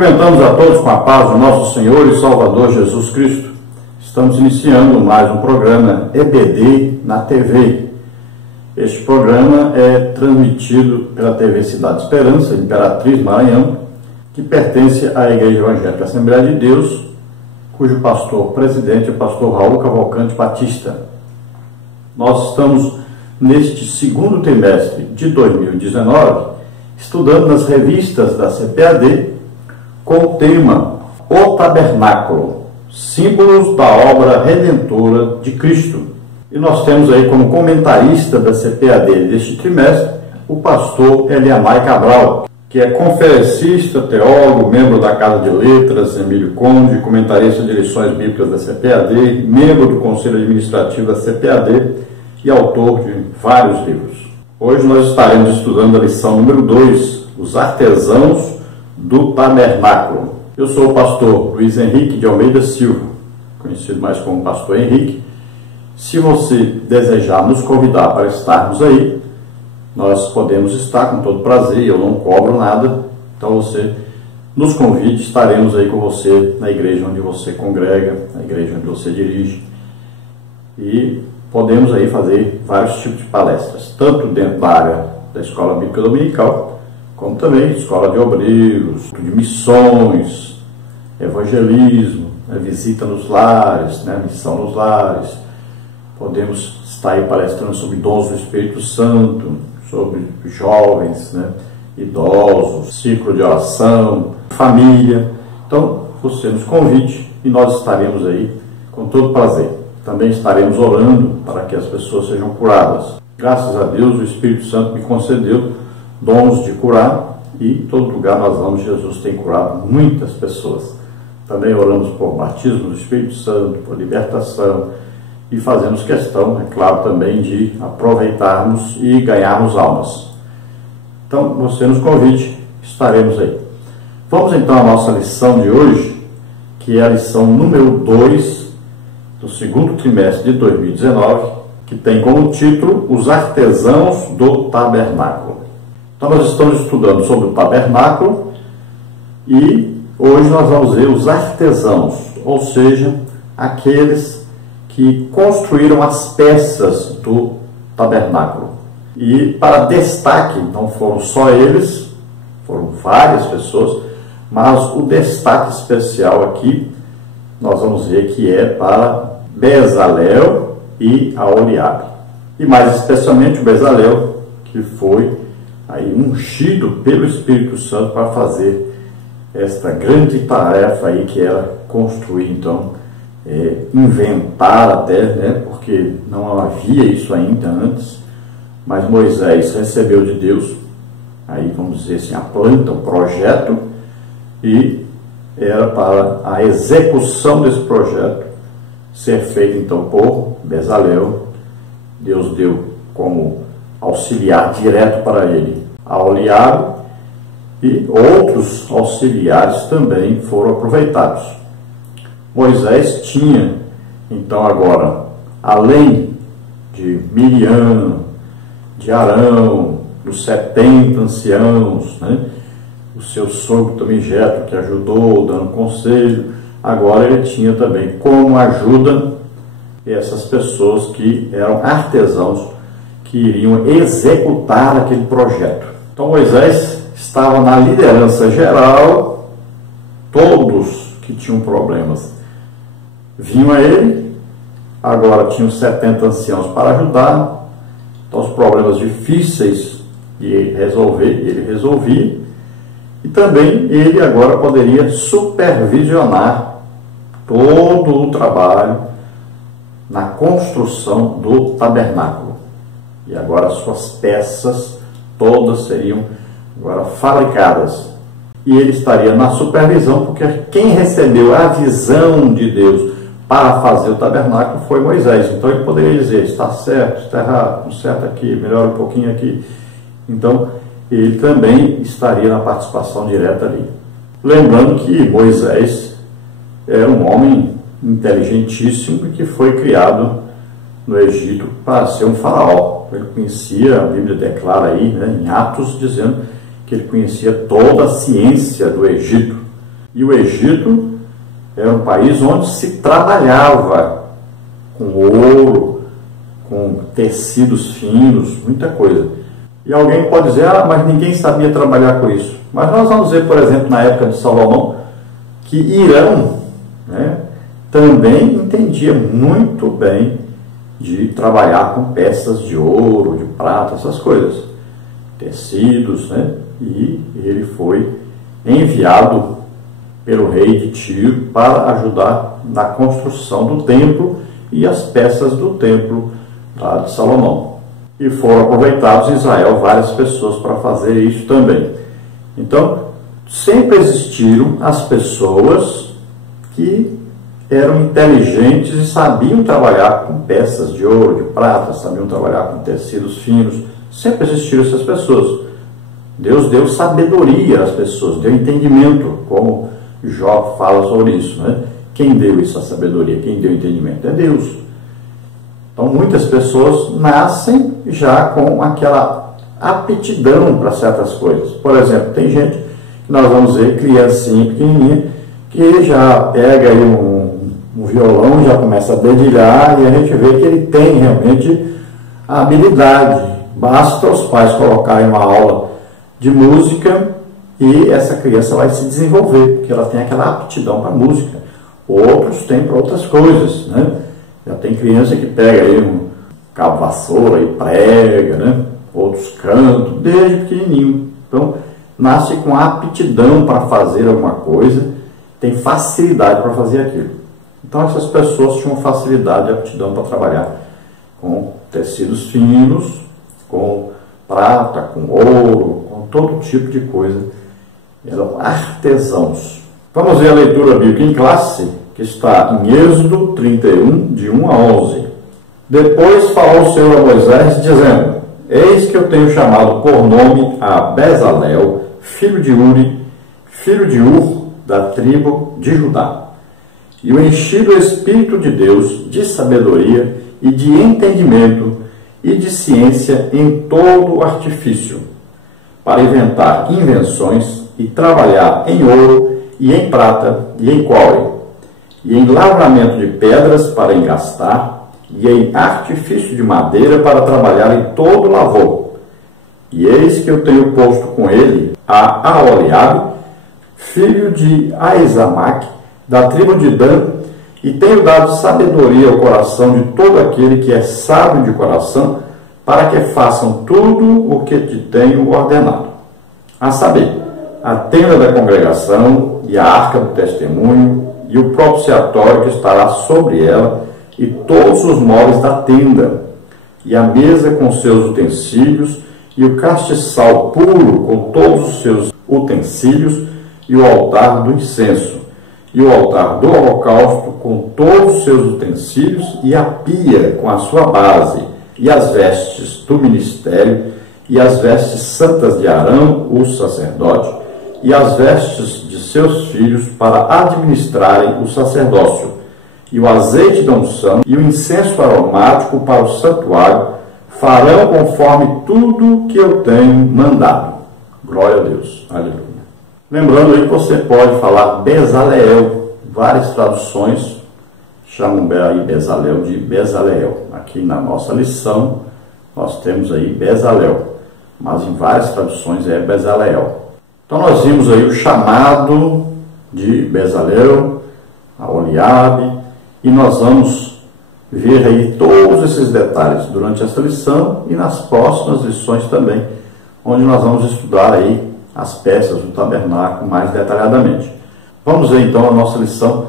Cumprimentamos a todos com a paz do nosso Senhor e Salvador Jesus Cristo. Estamos iniciando mais um programa EBD na TV. Este programa é transmitido pela TV Cidade Esperança, Imperatriz Maranhão, que pertence à Igreja Evangélica Assembleia de Deus, cujo pastor-presidente é o pastor Raul Cavalcante Batista. Nós estamos, neste segundo trimestre de 2019, estudando nas revistas da CPAD, com o tema O Tabernáculo, símbolos da obra redentora de Cristo. E nós temos aí como comentarista da CPAD deste trimestre o pastor Eliamai Cabral, que é conferencista, teólogo, membro da Casa de Letras, Emílio Conde, comentarista de lições bíblicas da CPAD, membro do Conselho Administrativo da CPAD e autor de vários livros. Hoje nós estaremos estudando a lição número 2, os artesãos do tabernáculo. Eu sou o pastor Luiz Henrique de Almeida Silva, conhecido mais como pastor Henrique. Se você desejar nos convidar para estarmos aí, nós podemos estar com todo prazer, eu não cobro nada, então você nos convide, estaremos aí com você na igreja onde você congrega, na igreja onde você dirige, e podemos aí fazer vários tipos de palestras, tanto dentro da área da Escola Bíblica Dominical, como também escola de obreiros, de missões, evangelismo, visita nos lares, missão nos lares. Podemos estar aí palestrando sobre dons do Espírito Santo, sobre jovens, idosos, ciclo de oração, família. Então, você nos convide e nós estaremos aí com todo prazer. Também estaremos orando para que as pessoas sejam curadas. Graças a Deus, o Espírito Santo me concedeu dons de curar, e em todo lugar nós vamos, Jesus tem curado muitas pessoas. Também oramos por batismo do Espírito Santo, por libertação, e fazemos questão, é claro, também de aproveitarmos e ganharmos almas. Então, você nos convide, estaremos aí. Vamos então à nossa lição de hoje, que é a lição número 2 do segundo trimestre de 2019, que tem como título Os Artesãos do Tabernáculo. Então, nós estamos estudando sobre o tabernáculo e hoje nós vamos ver os artesãos, ou seja, aqueles que construíram as peças do tabernáculo. E para destaque, não foram só eles, foram várias pessoas, mas o destaque especial aqui, nós vamos ver que é para Bezalel e Aholiabe. E mais especialmente o Bezalel, que foi aí ungido pelo Espírito Santo para fazer esta grande tarefa aí que era construir, então, inventar até, porque não havia isso ainda antes, mas Moisés recebeu de Deus, aí vamos dizer assim, a planta, o projeto, e era para a execução desse projeto ser feito então por Bezalel. Deus deu como auxiliar direto para ele Aholiabe, e outros auxiliares também foram aproveitados. Moisés tinha, então agora, além de Miriam, de Arão, dos 70 anciãos, o seu sogro também Jetro, que ajudou, dando conselho, agora ele tinha também como ajuda essas pessoas que eram artesãos, que iriam executar aquele projeto. Então Moisés estava na liderança geral, todos que tinham problemas vinham a ele, agora tinham 70 anciãos para ajudar, então os problemas difíceis de resolver, ele resolvia, e também ele agora poderia supervisionar todo o trabalho na construção do tabernáculo. E agora as suas peças todas seriam agora fabricadas. E ele estaria na supervisão, porque quem recebeu a visão de Deus para fazer o tabernáculo foi Moisés. Então ele poderia dizer, está certo, está errado, conserta aqui, melhora um pouquinho aqui. Então ele também estaria na participação direta ali. Lembrando que Moisés era um homem inteligentíssimo e que foi criado no Egito para ser um faraó. Ele conhecia, a Bíblia declara aí, em Atos, dizendo que ele conhecia toda a ciência do Egito. E o Egito era um país onde se trabalhava com ouro, com tecidos finos, muita coisa. E alguém pode dizer, mas ninguém sabia trabalhar com isso. Mas nós vamos ver, por exemplo, na época de Salomão, que Irão, né, também entendia muito bem de trabalhar com peças de ouro, de prata, essas coisas, tecidos, né? E ele foi enviado pelo rei de Tiro para ajudar na construção do templo e as peças do templo lá de Salomão. E foram aproveitados em Israel várias pessoas para fazer isso também. Então, sempre existiram as pessoas que eram inteligentes e sabiam trabalhar com peças de ouro, de prata, sabiam trabalhar com tecidos finos. Sempre existiram essas pessoas. Deus deu sabedoria às pessoas, deu entendimento, como Jó fala sobre isso, né? Quem deu essa sabedoria? Quem deu entendimento? É Deus. Então, muitas pessoas nascem já com aquela aptidão para certas coisas. Por exemplo, tem gente que nós vamos ver, criancinha pequenininha, que já pega aí um violão, já começa a dedilhar, e a gente vê que ele tem realmente a habilidade. Basta os pais colocarem uma aula de música e essa criança vai se desenvolver, porque ela tem aquela aptidão para música. Outros têm para outras coisas, né? Já tem criança que pega aí um cabo vassoura e prega, né? Outros cantam, desde pequenininho. Então, nasce com aptidão para fazer alguma coisa, tem facilidade para fazer aquilo. Então, essas pessoas tinham facilidade e aptidão para trabalhar com tecidos finos, com prata, com ouro, com todo tipo de coisa. Eram artesãos. Vamos ver a leitura bíblica em classe, que está em Êxodo 31, de 1 a 11. Depois falou o Senhor a Moisés, dizendo: Eis que eu tenho chamado por nome a Bezalel, filho de Uri, filho de Ur, da tribo de Judá. E o enchi do Espírito de Deus, de sabedoria e de entendimento e de ciência em todo o artifício, para inventar invenções e trabalhar em ouro e em prata e em cobre, e em lavramento de pedras para engastar, e em artifício de madeira para trabalhar em todo lavor. E eis que eu tenho posto com ele a Aholiabe, filho de Aizamaque, da tribo de Dan, e tenho dado sabedoria ao coração de todo aquele que é sábio de coração, para que façam tudo o que te tenho ordenado. A saber, a tenda da congregação e a arca do testemunho, e o propiciatório que estará sobre ela, e todos os móveis da tenda, e a mesa com seus utensílios, e o castiçal puro com todos os seus utensílios, e o altar do incenso, e o altar do holocausto com todos os seus utensílios, e a pia com a sua base, e as vestes do ministério, e as vestes santas de Arão, o sacerdote, e as vestes de seus filhos para administrarem o sacerdócio, e o azeite da unção, e o incenso aromático para o santuário, farão conforme tudo que eu tenho mandado. Glória a Deus. Aleluia. Lembrando aí que você pode falar Bezaleel. Várias traduções chamam aí Bezaleel de Bezaleel. Aqui na nossa lição nós temos aí Bezaleel, mas em várias traduções é Bezaleel. Então nós vimos aí o chamado de Bezaleel, Aholiabe, e nós vamos ver aí todos esses detalhes durante essa lição e nas próximas lições também, onde nós vamos estudar aí as peças do tabernáculo mais detalhadamente. Vamos ver então a nossa lição,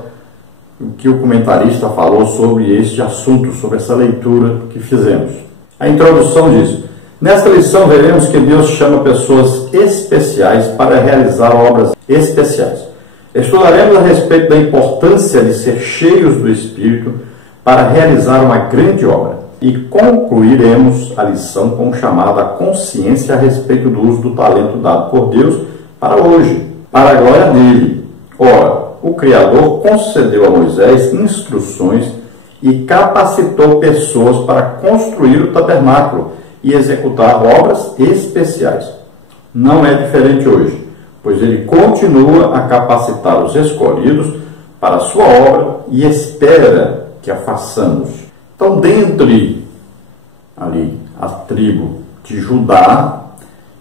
o que o comentarista falou sobre este assunto, sobre essa leitura que fizemos. A introdução diz: nesta lição veremos que Deus chama pessoas especiais para realizar obras especiais. Estudaremos a respeito da importância de ser cheios do Espírito para realizar uma grande obra. E concluiremos a lição com o chamado à consciência a respeito do uso do talento dado por Deus para hoje, para a glória dele. Ora, o Criador concedeu a Moisés instruções e capacitou pessoas para construir o tabernáculo e executar obras especiais. Não é diferente hoje. pois ele continua a capacitar os escolhidos para a sua obra e espera que a façamos. Então, dentre ali a tribo de Judá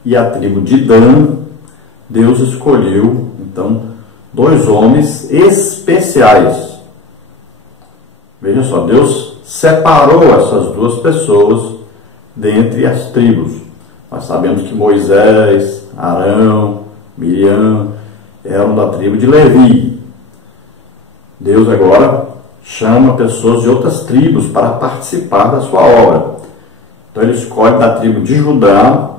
e a tribo de Dan, Deus escolheu, então, 2 homens especiais. Veja só, Deus separou essas 2 pessoas dentre as tribos. Nós sabemos que Moisés, Arão, Miriam eram da tribo de Levi. Deus agora chama pessoas de outras tribos para participar da sua obra. Então ele escolhe da tribo de Judá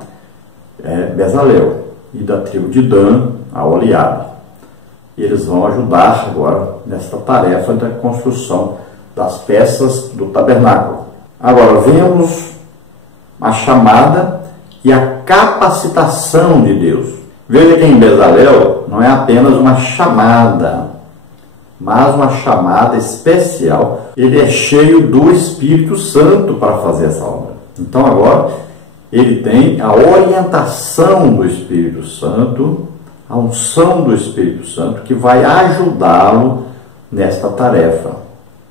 Bezalel e da tribo de Dan Aholiabe. E eles vão ajudar agora nesta tarefa da construção das peças do tabernáculo. Agora vemos a chamada e a capacitação de Deus. Veja que em Bezalel não é apenas uma chamada, mas uma chamada especial. Ele é cheio do Espírito Santo para fazer essa obra. Então agora ele tem a orientação do Espírito Santo, a unção do Espírito Santo, que vai ajudá-lo nesta tarefa.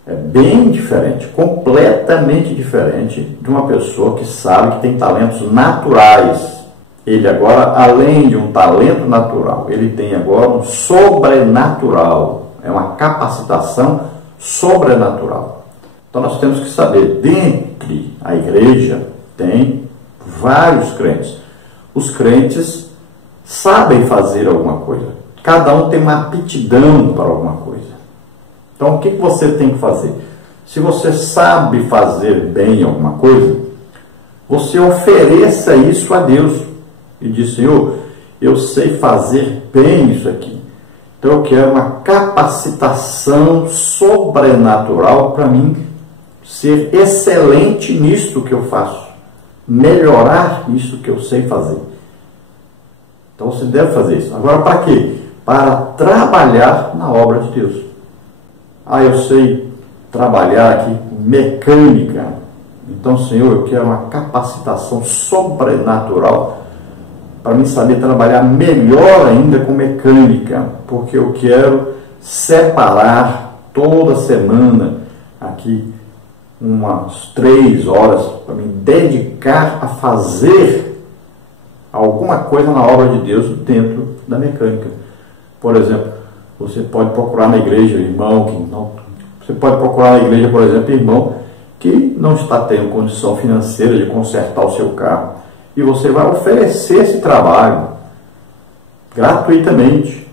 É bem diferente, completamente diferente de uma pessoa que sabe que tem talentos naturais. Ele agora, além de um talento natural, ele tem agora um sobrenatural. É uma capacitação sobrenatural. Então nós temos que saber, dentre a igreja tem vários crentes. Os crentes sabem fazer alguma coisa. Cada um tem uma aptidão para alguma coisa. Então, o que você tem que fazer? Se você sabe fazer bem alguma coisa, você ofereça isso a Deus. E diz: Senhor, eu sei fazer bem isso aqui. Então, eu quero uma capacitação sobrenatural para mim ser excelente nisto que eu faço. Melhorar isso que eu sei fazer. Então, você deve fazer isso. Agora, para quê? Para trabalhar na obra de Deus. Eu sei trabalhar aqui com mecânica. Então, Senhor, eu quero uma capacitação sobrenatural para mim saber trabalhar melhor ainda com mecânica, porque eu quero separar toda semana aqui umas 3 horas para me dedicar a fazer alguma coisa na obra de Deus dentro da mecânica. Por exemplo, você pode procurar na igreja irmão que não, você pode procurar na igreja, por exemplo, irmão que não está tendo condição financeira de consertar o seu carro, e você vai oferecer esse trabalho gratuitamente.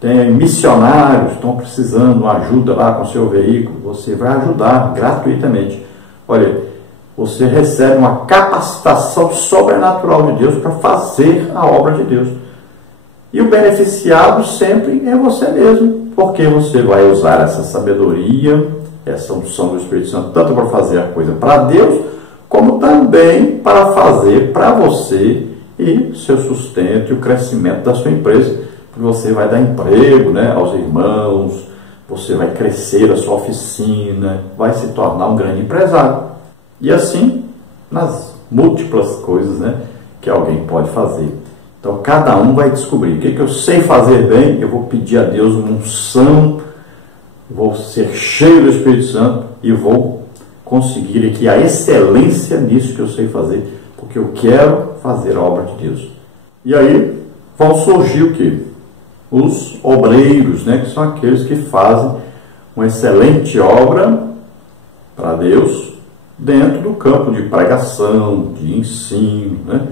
Tem missionários que estão precisando ajuda lá com o seu veículo, você vai ajudar gratuitamente. Olha, você recebe uma capacitação sobrenatural de Deus para fazer a obra de Deus. E o beneficiado sempre é você mesmo, porque você vai usar essa sabedoria, essa unção do Espírito Santo, tanto para fazer a coisa para Deus, como também para fazer para você e seu sustento e o crescimento da sua empresa. Porque você vai dar emprego, né, aos irmãos, você vai crescer a sua oficina, vai se tornar um grande empresário. E assim, nas múltiplas coisas, né, que alguém pode fazer. Então, cada um vai descobrir o que eu sei fazer bem. Eu vou pedir a Deus uma unção, vou ser cheio do Espírito Santo e vou conseguir aqui a excelência nisso que eu sei fazer, porque eu quero fazer a obra de Deus. E aí vão surgir o quê? Os obreiros, né, que são aqueles que fazem uma excelente obra para Deus dentro do campo de pregação, de ensino, né?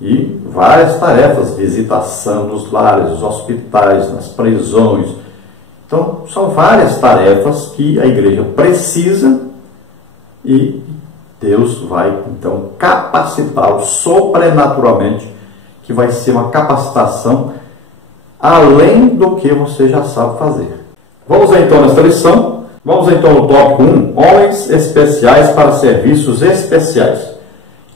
E várias tarefas, visitação nos lares, nos hospitais, nas prisões. Então, são várias tarefas que a igreja precisa e Deus vai, então, capacitá-los sobrenaturalmente, que vai ser uma capacitação além do que você já sabe fazer. Vamos então nesta lição. Vamos então no tópico 1, homens especiais para serviços especiais.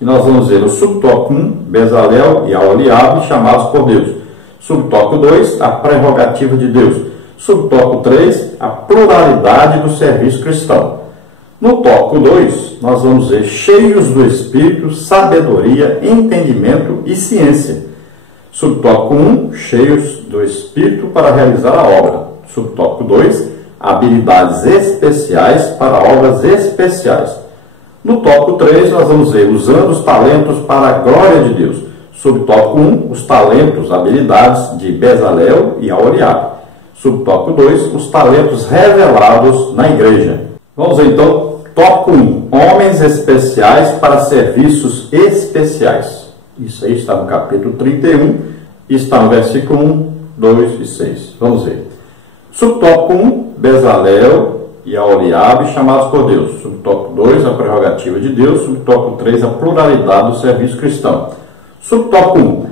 E nós vamos ver o subtópico 1, Bezalel e Aholiabe, chamados por Deus. Subtópico 2, a prerrogativa de Deus. Subtópico 3, a pluralidade do serviço cristão. No tópico 2, nós vamos ver cheios do Espírito, sabedoria, entendimento e ciência. Subtópico 1, cheios do Espírito para realizar a obra. Subtópico 2, habilidades especiais para obras especiais. No tópico 3, nós vamos ver usando os talentos para a glória de Deus. Subtópico 1, os talentos, habilidades de Bezalel e Aholiabe. Subtópico 2, os talentos revelados na igreja. Vamos ver então, tópico 1, homens especiais para serviços especiais. Isso aí está no capítulo 31 e está no versículo 1, 2 e 6. Vamos ver. Subtópico 1, Bezalel e Aholiabe chamados por Deus. Subtópico 2, a prerrogativa de Deus. Subtópico 3, a pluralidade do serviço cristão. Subtópico 1,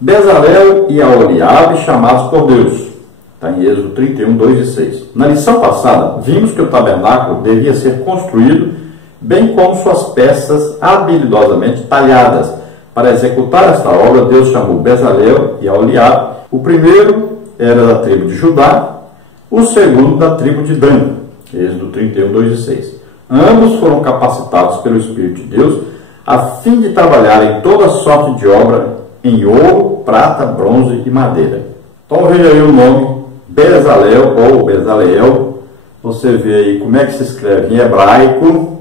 Bezalel e Aholiabe chamados por Deus. Está em Êxodo 31, 2 e 6. Na lição passada, vimos que o tabernáculo devia ser construído, bem como suas peças habilidosamente talhadas. Para executar esta obra, Deus chamou Bezalel e Aholiabe. O primeiro era da tribo de Judá, o segundo da tribo de Dan. Êxodo 31, 2 e 6. Ambos foram capacitados pelo Espírito de Deus a fim de trabalhar em toda sorte de obra em ouro, prata, bronze e madeira. Então veja aí o nome Bezalel ou Bezaleel. Você vê aí como é que se escreve em hebraico,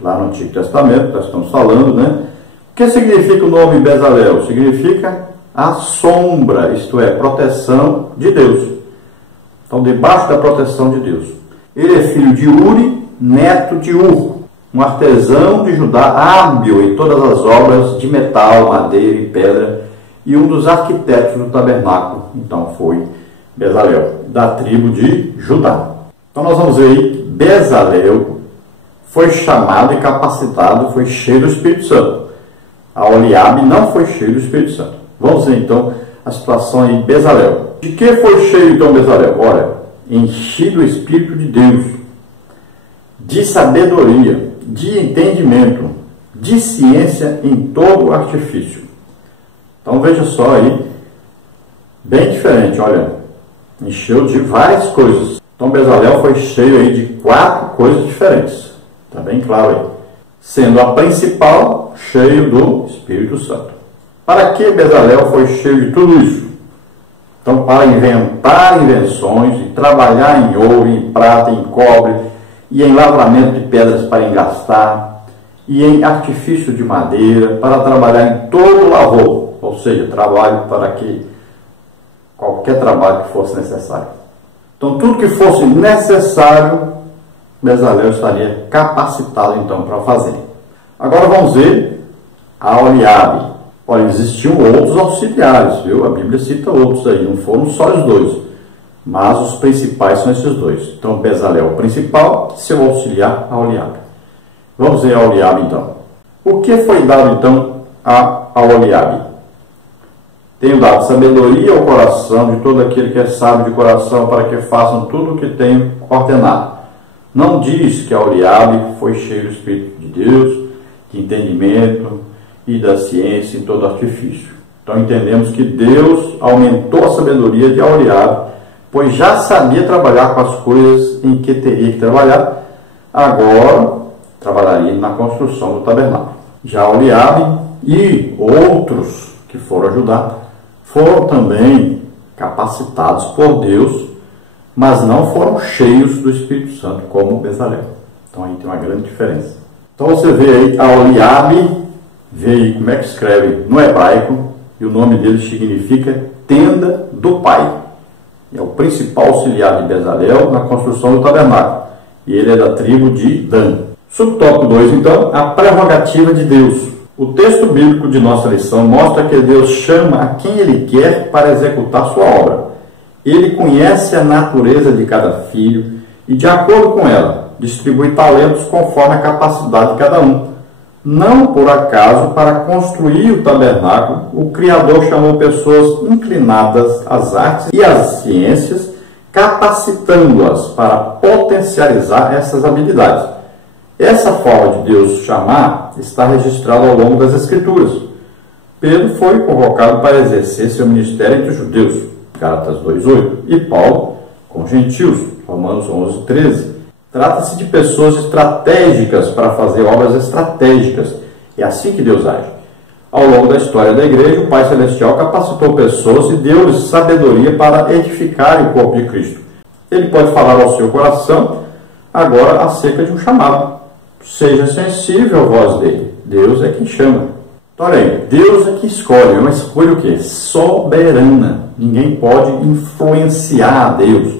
lá no Antigo Testamento, nós estamos falando, né? O que significa o nome Bezalel? Significa a sombra, isto é, proteção de Deus. Então, debaixo da proteção de Deus. Ele é filho de Uri, neto de Ur, um artesão de Judá hábil em todas as obras de metal, madeira e pedra, e um dos arquitetos do tabernáculo. Então, foi Bezalel, da tribo de Judá. Então, nós vamos ver aí, Bezalel foi chamado e capacitado, foi cheio do Espírito Santo. Aholiabe não foi cheio do Espírito Santo. Vamos ver então a situação aí, Bezalel. De que foi cheio então Bezalel? Olha, enchido do Espírito de Deus, de sabedoria, de entendimento, de ciência em todo artifício. Então veja só aí, bem diferente, olha, encheu de várias coisas. Então Bezalel foi cheio aí de 4 coisas diferentes. Está bem claro aí. Sendo a principal, cheio do Espírito Santo. Para que Bezalel foi cheio de tudo isso? Então, para inventar invenções, e trabalhar em ouro, em prata, em cobre, e em lavramento de pedras para engastar, e em artifício de madeira, para trabalhar em todo lavor, ou seja, trabalho para que qualquer trabalho que fosse necessário. Então, tudo que fosse necessário, Bezalel estaria capacitado então para fazer. Agora vamos ver Aholiabe. Olha, existiam outros auxiliares, viu? A Bíblia cita outros aí, não foram só os dois, mas os principais são esses dois. Então Bezalel o principal, seu auxiliar Aholiabe. Vamos ver Aholiabe então. O que foi dado então a Aholiabe? Tenho dado sabedoria ao coração de todo aquele que é sábio de coração, para que façam tudo o que tenho ordenado. Não diz que Aholiabe foi cheio do Espírito de Deus, de entendimento e da ciência em todo artifício. Então entendemos que Deus aumentou a sabedoria de Aholiabe, pois já sabia trabalhar com as coisas em que teria que trabalhar, agora trabalharia na construção do tabernáculo. Já Aholiabe e outros que foram ajudar foram também capacitados por Deus, mas não foram cheios do Espírito Santo como Bezalel. Então aí tem uma grande diferença. Então você vê aí Aholiabe, vê aí como é que escreve no hebraico, e o nome dele significa tenda do pai. É o principal auxiliar de Bezalel na construção do tabernáculo, e ele é da tribo de Dan. Subtópico 2, então, a prerrogativa de Deus. O texto bíblico de nossa lição mostra que Deus chama a quem Ele quer para executar sua obra. Ele conhece a natureza de cada filho e, de acordo com ela, distribui talentos conforme a capacidade de cada um. Não por acaso, para construir o tabernáculo, o Criador chamou pessoas inclinadas às artes e às ciências, capacitando-as para potencializar essas habilidades. Essa forma de Deus chamar está registrada ao longo das Escrituras. Pedro foi convocado para exercer seu ministério entre os judeus, Gálatas 2:8, e Paulo com gentios, Romanos 11:13. Trata-se de pessoas estratégicas para fazer obras estratégicas. É assim que Deus age. Ao longo da história da igreja, o Pai Celestial capacitou pessoas e deu-lhes sabedoria para edificar o corpo de Cristo. Ele pode falar ao seu coração agora acerca de um chamado. Seja sensível à voz dele. Deus é quem chama. Então, olha aí, Deus é que escolhe. É uma escolha o quê? Soberana. Ninguém pode influenciar a Deus,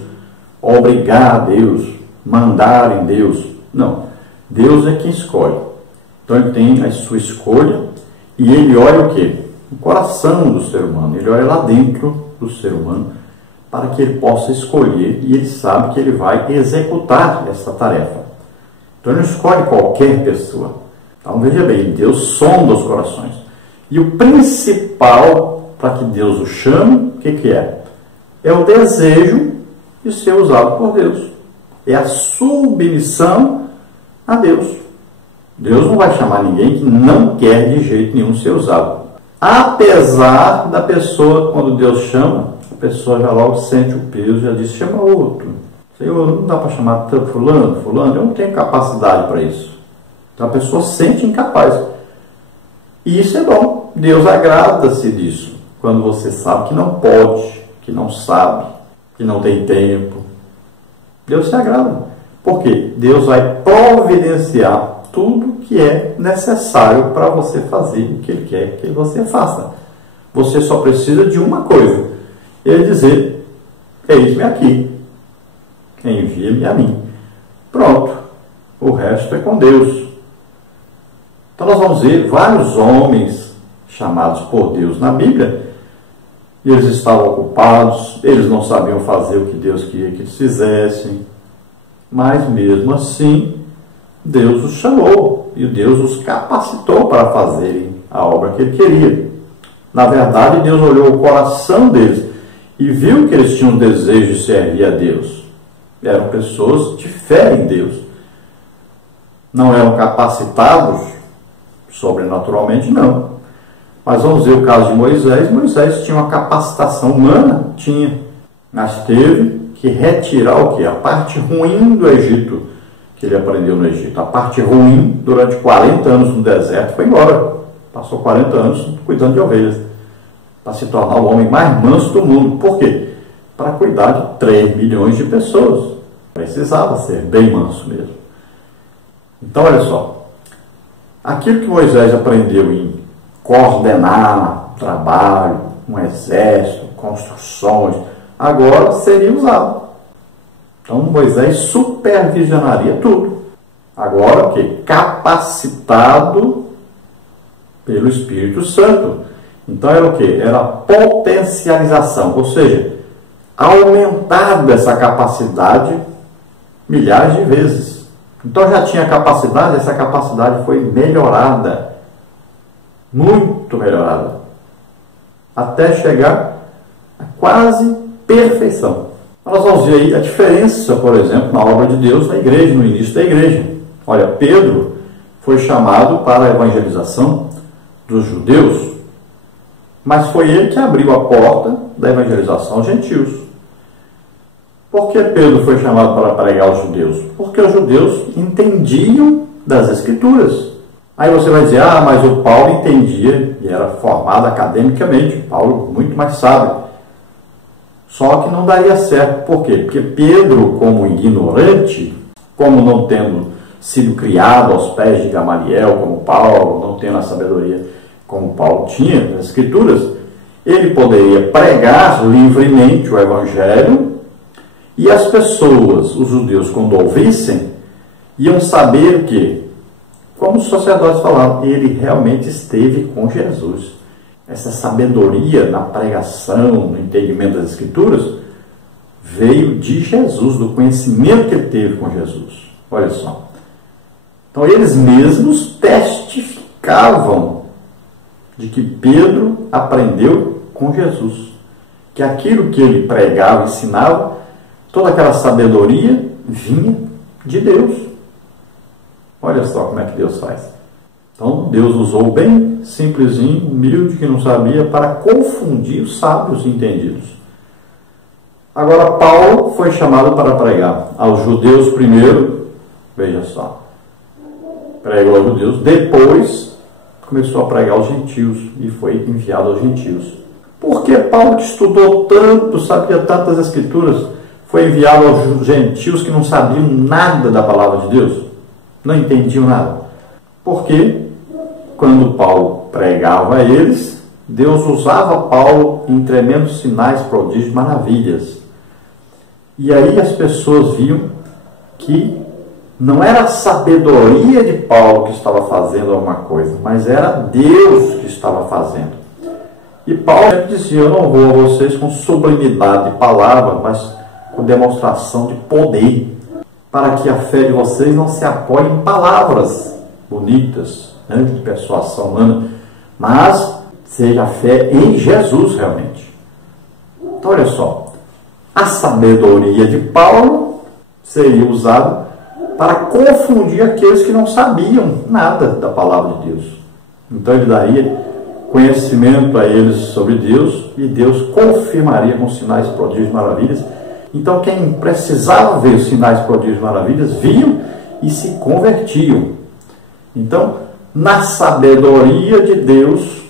obrigar a Deus, mandar em Deus. Não. Deus é quem escolhe. Então ele tem a sua escolha e ele olha o quê? O coração do ser humano. Ele olha lá dentro do ser humano para que ele possa escolher e ele sabe que ele vai executar essa tarefa. Então ele não escolhe qualquer pessoa. Então veja bem, Deus sonda os corações. E o principal para que Deus o chame, o que é? É o desejo de ser usado por Deus. É a submissão a Deus. Deus não vai chamar ninguém que não quer de jeito nenhum ser usado. Apesar da pessoa, quando Deus chama, a pessoa já logo sente o peso, já diz, chama outro. Senhor, não dá para chamar fulano, eu não tenho capacidade para isso. Então a pessoa se sente incapaz. E isso é bom. Deus agrada-se disso. Quando você sabe que não pode, que não sabe, que não tem tempo. Deus se agrada. Por quê? Deus vai providenciar tudo que é necessário para você fazer o que Ele quer que você faça. Você só precisa de uma coisa. Ele dizer, eis-me aqui. Envia-me a mim. Pronto. O resto é com Deus. Então nós vamos ver vários homens chamados por Deus na Bíblia. Eles estavam ocupados, eles não sabiam fazer o que Deus queria que eles fizessem. Mas mesmo assim, Deus os chamou e Deus os capacitou para fazerem a obra que Ele queria. Na verdade, Deus olhou o coração deles e viu que eles tinham desejo de servir a Deus. Eram pessoas de fé em Deus. Não eram capacitados sobrenaturalmente, não. Mas vamos ver o caso de Moisés. Moisés tinha uma capacitação humana? Tinha. Mas teve que retirar o quê? A parte ruim do Egito, que ele aprendeu no Egito. A parte ruim, durante 40 anos no deserto, foi embora. Passou 40 anos cuidando de ovelhas. Para se tornar o homem mais manso do mundo. Por quê? Para cuidar de 3 milhões de pessoas. Precisava ser bem manso mesmo. Então, olha só. Aquilo que Moisés aprendeu em coordenar trabalho, um exército, construções, agora seria usado. Então Moisés supervisionaria tudo. Agora o quê? Capacitado pelo Espírito Santo. Então era o quê? Era a potencialização, ou seja, aumentada essa capacidade milhares de vezes. Então já tinha capacidade, essa capacidade foi melhorada, muito melhorada, até chegar a quase perfeição. Nós vamos ver aí a diferença, por exemplo, na obra de Deus na igreja, no início da igreja. Olha, Pedro foi chamado para a evangelização dos judeus, mas foi ele que abriu a porta da evangelização aos gentios. Por que Pedro foi chamado para pregar aos judeus? Porque os judeus entendiam das Escrituras. Aí você vai dizer, mas o Paulo entendia e era formado academicamente. Paulo muito mais sábio. Só que não daria certo. Por quê? Porque Pedro, como ignorante, como não tendo sido criado aos pés de Gamaliel, como Paulo, não tendo a sabedoria como Paulo tinha nas Escrituras, ele poderia pregar livremente o Evangelho. E as pessoas, os judeus, quando ouvissem, iam saber o quê? Como os sacerdotes falaram, ele realmente esteve com Jesus. Essa sabedoria na pregação, no entendimento das Escrituras, veio de Jesus, do conhecimento que ele teve com Jesus. Olha só. Então, eles mesmos testificavam de que Pedro aprendeu com Jesus. Que aquilo que ele pregava, ensinava, toda aquela sabedoria vinha de Deus. Olha só como é que Deus faz. Então, Deus usou bem simplesinho, humilde, que não sabia, para confundir os sábios e entendidos. Agora, Paulo foi chamado para pregar aos judeus primeiro, veja só, pregou aos judeus, depois começou a pregar aos gentios e foi enviado aos gentios. Por que Paulo, que estudou tanto, sabia tantas escrituras, foi enviado aos gentios que não sabiam nada da palavra de Deus? Não entendiam nada. Porque quando Paulo pregava a eles, Deus usava Paulo em tremendos sinais, prodígios, maravilhas. E aí as pessoas viam que não era a sabedoria de Paulo que estava fazendo alguma coisa, mas era Deus que estava fazendo. E Paulo sempre dizia: eu não vou a vocês com sublimidade de palavra, mas com demonstração de poder, para que a fé de vocês não se apoie em palavras bonitas, né, de persuasão humana, mas seja a fé em Jesus realmente. Então olha só, a sabedoria de Paulo seria usada para confundir aqueles que não sabiam nada da palavra de Deus. Então ele daria conhecimento a eles sobre Deus e Deus confirmaria com sinais, prodígios e maravilhas. Então quem precisava ver os sinais, prodígios e maravilhas viam e se convertiam. Então, na sabedoria de Deus,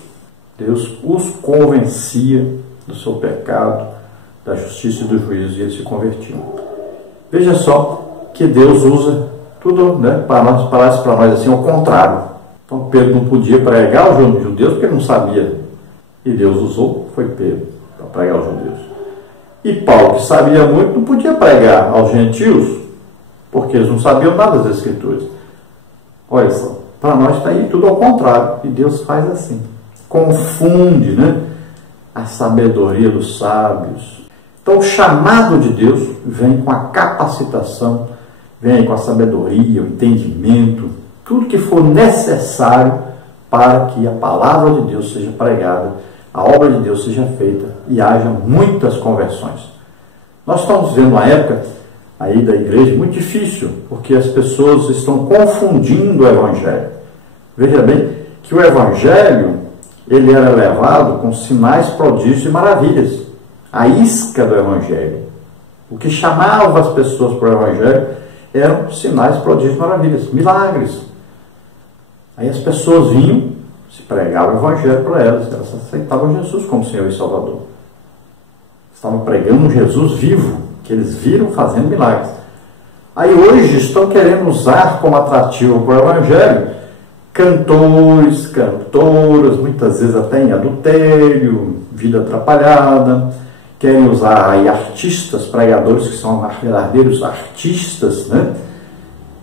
Deus os convencia do seu pecado, da justiça e do juízo, e eles se convertiam. Veja só que Deus usa tudo, né, parece para nós assim, ao contrário. Então Pedro não podia pregar aos judeus porque ele não sabia. E Deus usou, foi Pedro, para pregar aos judeus. E Paulo, que sabia muito, não podia pregar aos gentios, porque eles não sabiam nada das Escrituras. Olha só, para nós está aí tudo ao contrário. E Deus faz assim. Confunde, né, a sabedoria dos sábios. Então o chamado de Deus vem com a capacitação, vem com a sabedoria, o entendimento, tudo que for necessário para que a palavra de Deus seja pregada, a obra de Deus seja feita e haja muitas conversões. Nós estamos vivendo uma época aí da igreja muito difícil, porque as pessoas estão confundindo o Evangelho. Veja bem que o Evangelho, ele era levado com sinais, prodígios e maravilhas. A isca do Evangelho. O que chamava as pessoas para o Evangelho eram sinais, prodígios e maravilhas, milagres. Aí as pessoas vinham, se pregava o Evangelho para elas aceitavam Jesus como Senhor e Salvador. Estavam pregando um Jesus vivo, que eles viram fazendo milagres. Aí hoje estão querendo usar como atrativo para o Evangelho cantores, cantoras, muitas vezes até em adultério, vida atrapalhada. Querem usar aí artistas, pregadores que são verdadeiros artistas, né?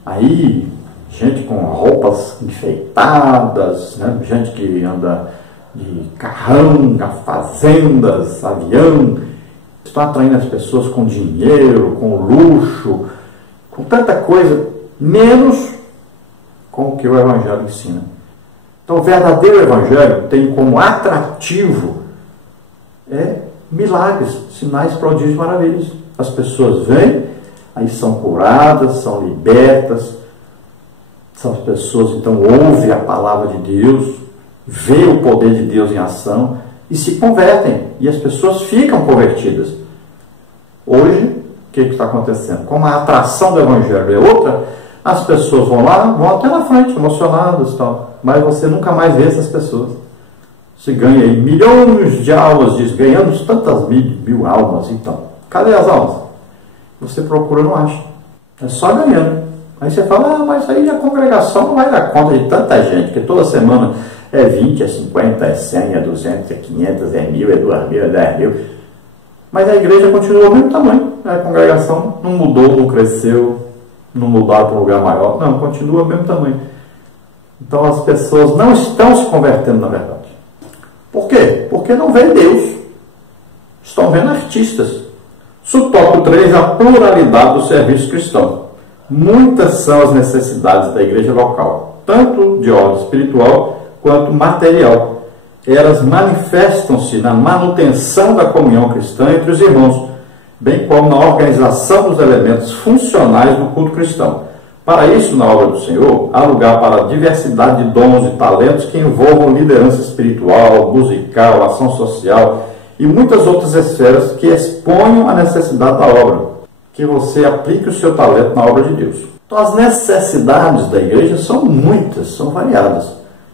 Aí, gente com roupas enfeitadas, né? Gente que anda de carrão, fazendas, avião. Estão atraindo as pessoas com dinheiro, com luxo, com tanta coisa, menos com o que o Evangelho ensina. Então, o verdadeiro Evangelho tem como atrativo milagres, sinais, prodígios e maravilhas. As pessoas vêm, aí são curadas, são libertas. As pessoas então ouvem a palavra de Deus, vê o poder de Deus em ação e se convertem. E as pessoas ficam convertidas. Hoje, o que está acontecendo? Como a atração do Evangelho é outra, as pessoas vão lá, vão até na frente, emocionadas e tal. Mas você nunca mais vê essas pessoas. Se ganha aí milhões de almas, ganhamos tantas mil almas, então. Cadê as almas? Você procura, não acha. É só ganhando. Aí você fala, mas aí a congregação não vai dar conta de tanta gente, porque toda semana é 20, é 50, é 100, é 200, é 500, é 1000, é 2000, é 10 mil. Mas a igreja continua ao mesmo tamanho. A congregação não mudou, não cresceu, não mudaram para um lugar maior. Não, continua ao mesmo tamanho. Então as pessoas não estão se convertendo na verdade. Por quê? Porque não vê Deus. Estão vendo artistas. Subtópico 3, a pluralidade do serviço cristão. Muitas são as necessidades da igreja local, tanto de ordem espiritual quanto material. Elas manifestam-se na manutenção da comunhão cristã entre os irmãos, bem como na organização dos elementos funcionais do culto cristão. Para isso, na obra do Senhor, há lugar para a diversidade de dons e talentos que envolvam liderança espiritual, musical, ação social e muitas outras esferas que exponham a necessidade da obra, que você aplique o seu talento na obra de Deus. Então, as necessidades da igreja são muitas, são variadas.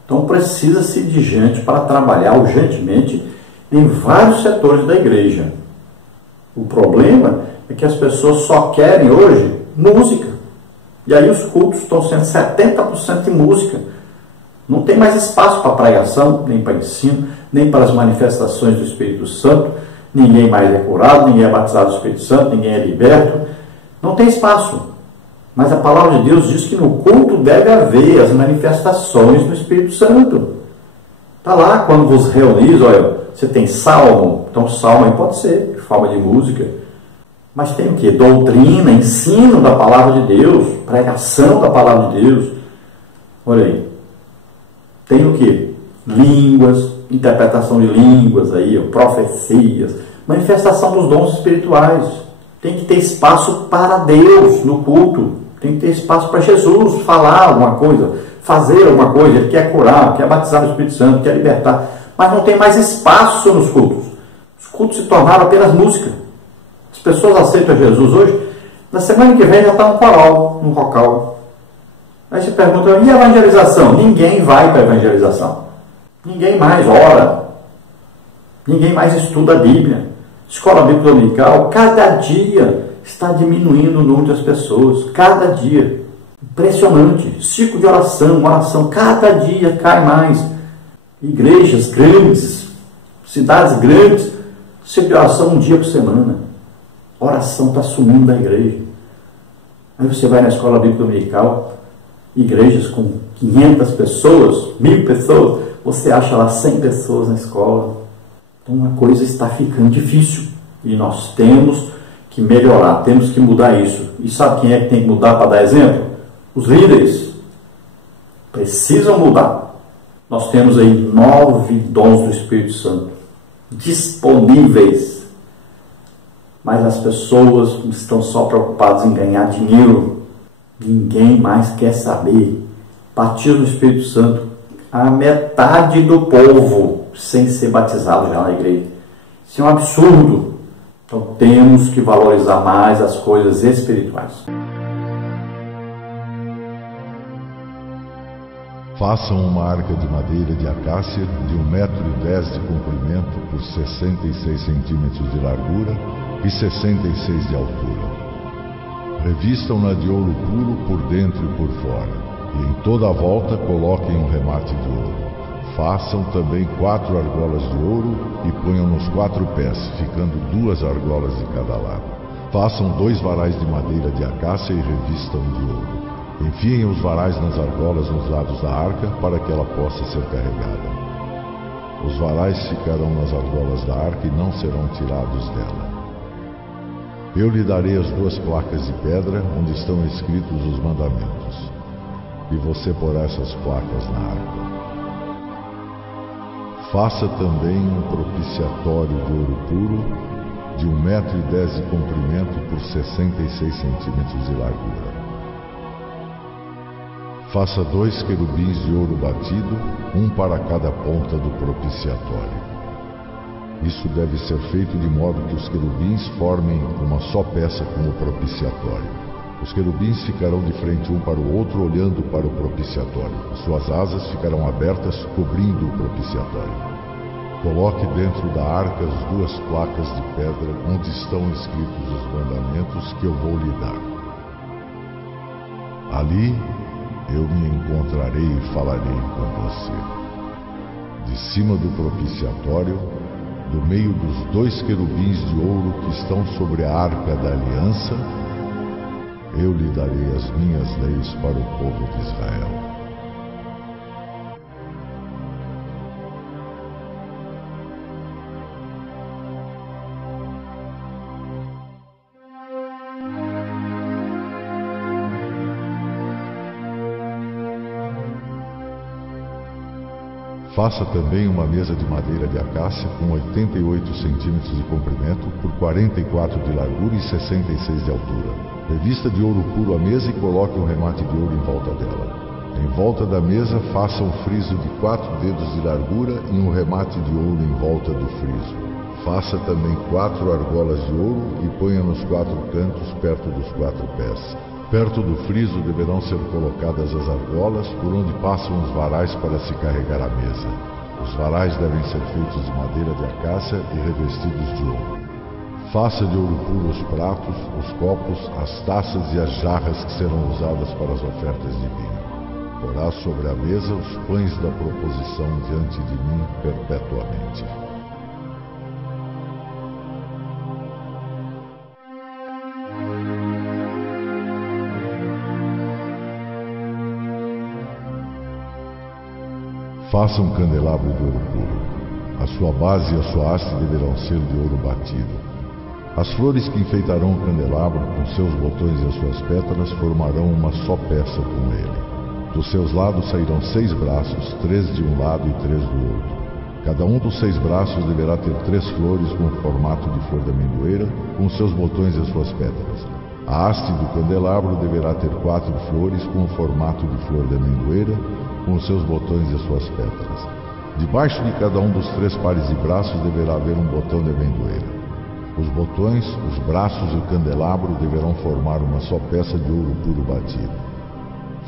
Então precisa-se de gente para trabalhar urgentemente em vários setores da igreja. O problema é que as pessoas só querem hoje música. E aí os cultos estão sendo 70% de música. Não tem mais espaço para pregação, nem para ensino, nem para as manifestações do Espírito Santo. Ninguém mais é curado, ninguém é batizado do Espírito Santo, ninguém é liberto. Não tem espaço. Mas a palavra de Deus diz que no culto deve haver as manifestações do Espírito Santo. Está lá, quando vos reunis, olha, você tem salmo, então salmo aí pode ser, forma de música. Mas tem o quê? Doutrina, ensino da palavra de Deus, pregação da palavra de Deus. Olha aí. Tem o quê? Línguas, interpretação de línguas, aí, profecias, manifestação dos dons espirituais. Tem que ter espaço para Deus no culto. Tem que ter espaço para Jesus falar alguma coisa, fazer alguma coisa. Ele quer curar, quer batizar no Espírito Santo, quer libertar. Mas não tem mais espaço nos cultos. Os cultos se tornaram apenas música. As pessoas aceitam Jesus hoje. Na semana que vem já está um coral, um vocal. Aí se pergunta, e a evangelização? Ninguém vai para a evangelização. Ninguém mais ora. Ninguém mais estuda a Bíblia. Escola bíblica dominical, cada dia está diminuindo o número das pessoas. Cada dia. Impressionante. Ciclo de oração, cada dia cai mais. Igrejas grandes, cidades grandes, ciclo de oração um dia por semana. Oração está sumindo da igreja. Aí você vai na escola bíblica dominical, igrejas com 500 pessoas, 1000 pessoas, você acha lá 100 pessoas na escola. Então a coisa está ficando difícil. E nós temos que melhorar, temos que mudar isso. E sabe quem é que tem que mudar para dar exemplo? Os líderes. Precisam mudar. Nós temos aí 9 dons do Espírito Santo disponíveis. Mas as pessoas estão só preocupadas em ganhar dinheiro. Ninguém mais quer saber. Batismo do Espírito Santo. A metade do povo sem ser batizado já na igreja. Isso é um absurdo. Então temos que valorizar mais as coisas espirituais. Façam uma arca de madeira de acácia de 1,10 metros de comprimento por 66 centímetros de largura e 66 de altura. Revistam-na de ouro puro por dentro e por fora, e em toda a volta coloquem um remate de ouro. Façam também 4 argolas de ouro e ponham nos 4 pés, ficando 2 argolas de cada lado. Façam 2 varais de madeira de acácia e revistam de ouro. Enfiem os varais nas argolas nos lados da arca para que ela possa ser carregada. Os varais ficarão nas argolas da arca e não serão tirados dela. Eu lhe darei as 2 placas de pedra onde estão escritos os mandamentos, e você porá essas placas na arca. Faça também um propiciatório de ouro puro de 1,10 metros de comprimento por 66 centímetros de largura. Faça 2 querubins de ouro batido, um para cada ponta do propiciatório. Isso deve ser feito de modo que os querubins formem uma só peça com o propiciatório. Os querubins ficarão de frente um para o outro, olhando para o propiciatório. Suas asas ficarão abertas, cobrindo o propiciatório. Coloque dentro da arca as 2 placas de pedra onde estão escritos os mandamentos que eu vou lhe dar. Ali eu me encontrarei e falarei com você. De cima do propiciatório, do meio dos 2 querubins de ouro que estão sobre a arca da aliança, eu lhe darei as minhas leis para o povo de Israel. Faça também uma mesa de madeira de acácia com 88 centímetros de comprimento por 44 de largura e 66 de altura. Revista de ouro puro a mesa e coloque um remate de ouro em volta dela. Em volta da mesa, faça um friso de 4 dedos de largura e um remate de ouro em volta do friso. Faça também 4 argolas de ouro e ponha nos 4 cantos perto dos 4 pés. Perto do friso deverão ser colocadas as argolas, por onde passam os varais para se carregar a mesa. Os varais devem ser feitos de madeira de acácia e revestidos de ouro. Faça de ouro puro os pratos, os copos, as taças e as jarras que serão usadas para as ofertas de vinho. Porá sobre a mesa os pães da proposição diante de mim perpetuamente. Faça um candelabro de ouro puro. A sua base e a sua haste deverão ser de ouro batido. As flores que enfeitarão o candelabro, com seus botões e as suas pétalas, formarão uma só peça com ele. Dos seus lados sairão 6 braços, 3 de um lado e 3 do outro. Cada um dos 6 braços deverá ter 3 flores com o formato de flor de amendoeira, com seus botões e as suas pétalas. A haste do candelabro deverá ter 4 flores com o formato de flor de amendoeira, com os seus botões e as suas pétalas. Debaixo de cada um dos 3 pares de braços deverá haver um botão de amendoeira. Os botões, os braços e o candelabro deverão formar uma só peça de ouro puro batido.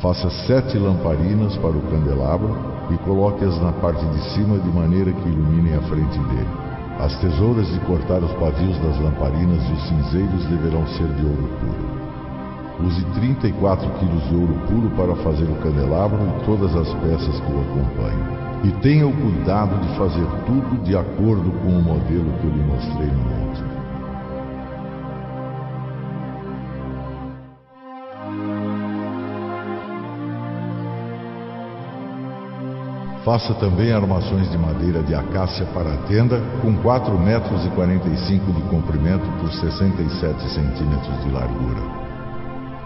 Faça 7 lamparinas para o candelabro e coloque-as na parte de cima de maneira que iluminem a frente dele. As tesouras de cortar os pavios das lamparinas e os cinzeiros deverão ser de ouro puro. Use 34 quilos de ouro puro para fazer o candelabro e todas as peças que o acompanham. E tenha o cuidado de fazer tudo de acordo com o modelo que eu lhe mostrei no monte. Faça também armações de madeira de acácia para a tenda, com 4,45 metros de comprimento por 67 centímetros de largura.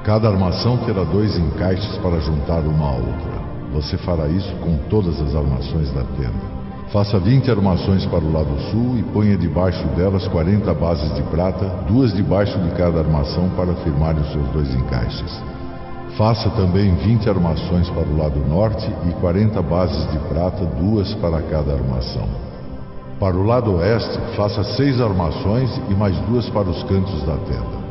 Cada armação terá 2 encaixes para juntar uma à outra. Você fará isso com todas as armações da tenda. Faça 20 armações para o lado sul e ponha debaixo delas 40 bases de prata, 2 debaixo de cada armação para firmarem os seus 2 encaixes. Faça também 20 armações para o lado norte e 40 bases de prata, 2 para cada armação. Para o lado oeste, faça 6 armações e mais 2 para os cantos da tenda.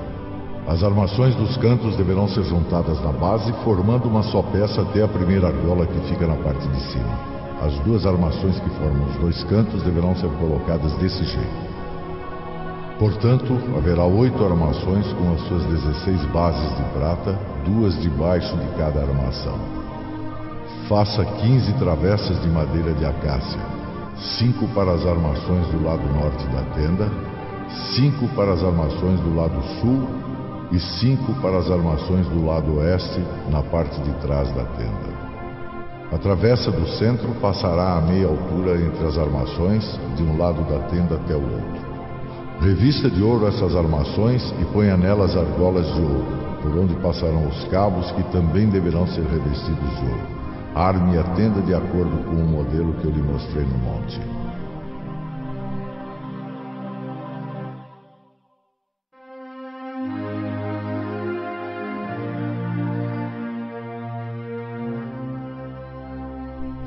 As armações dos cantos deverão ser juntadas na base, formando uma só peça até a primeira argola que fica na parte de cima. As 2 armações que formam os 2 cantos deverão ser colocadas desse jeito. Portanto, haverá 8 armações com as suas 16 bases de prata, 2 debaixo de cada armação. Faça 15 travessas de madeira de acácia, 5 para as armações do lado norte da tenda, 5 para as armações do lado sul e 5 para as armações do lado oeste, na parte de trás da tenda. A travessa do centro passará a meia altura entre as armações, de um lado da tenda até o outro. Revista de ouro essas armações e ponha nelas argolas de ouro, por onde passarão os cabos que também deverão ser revestidos de ouro. Arme a tenda de acordo com o modelo que eu lhe mostrei no monte.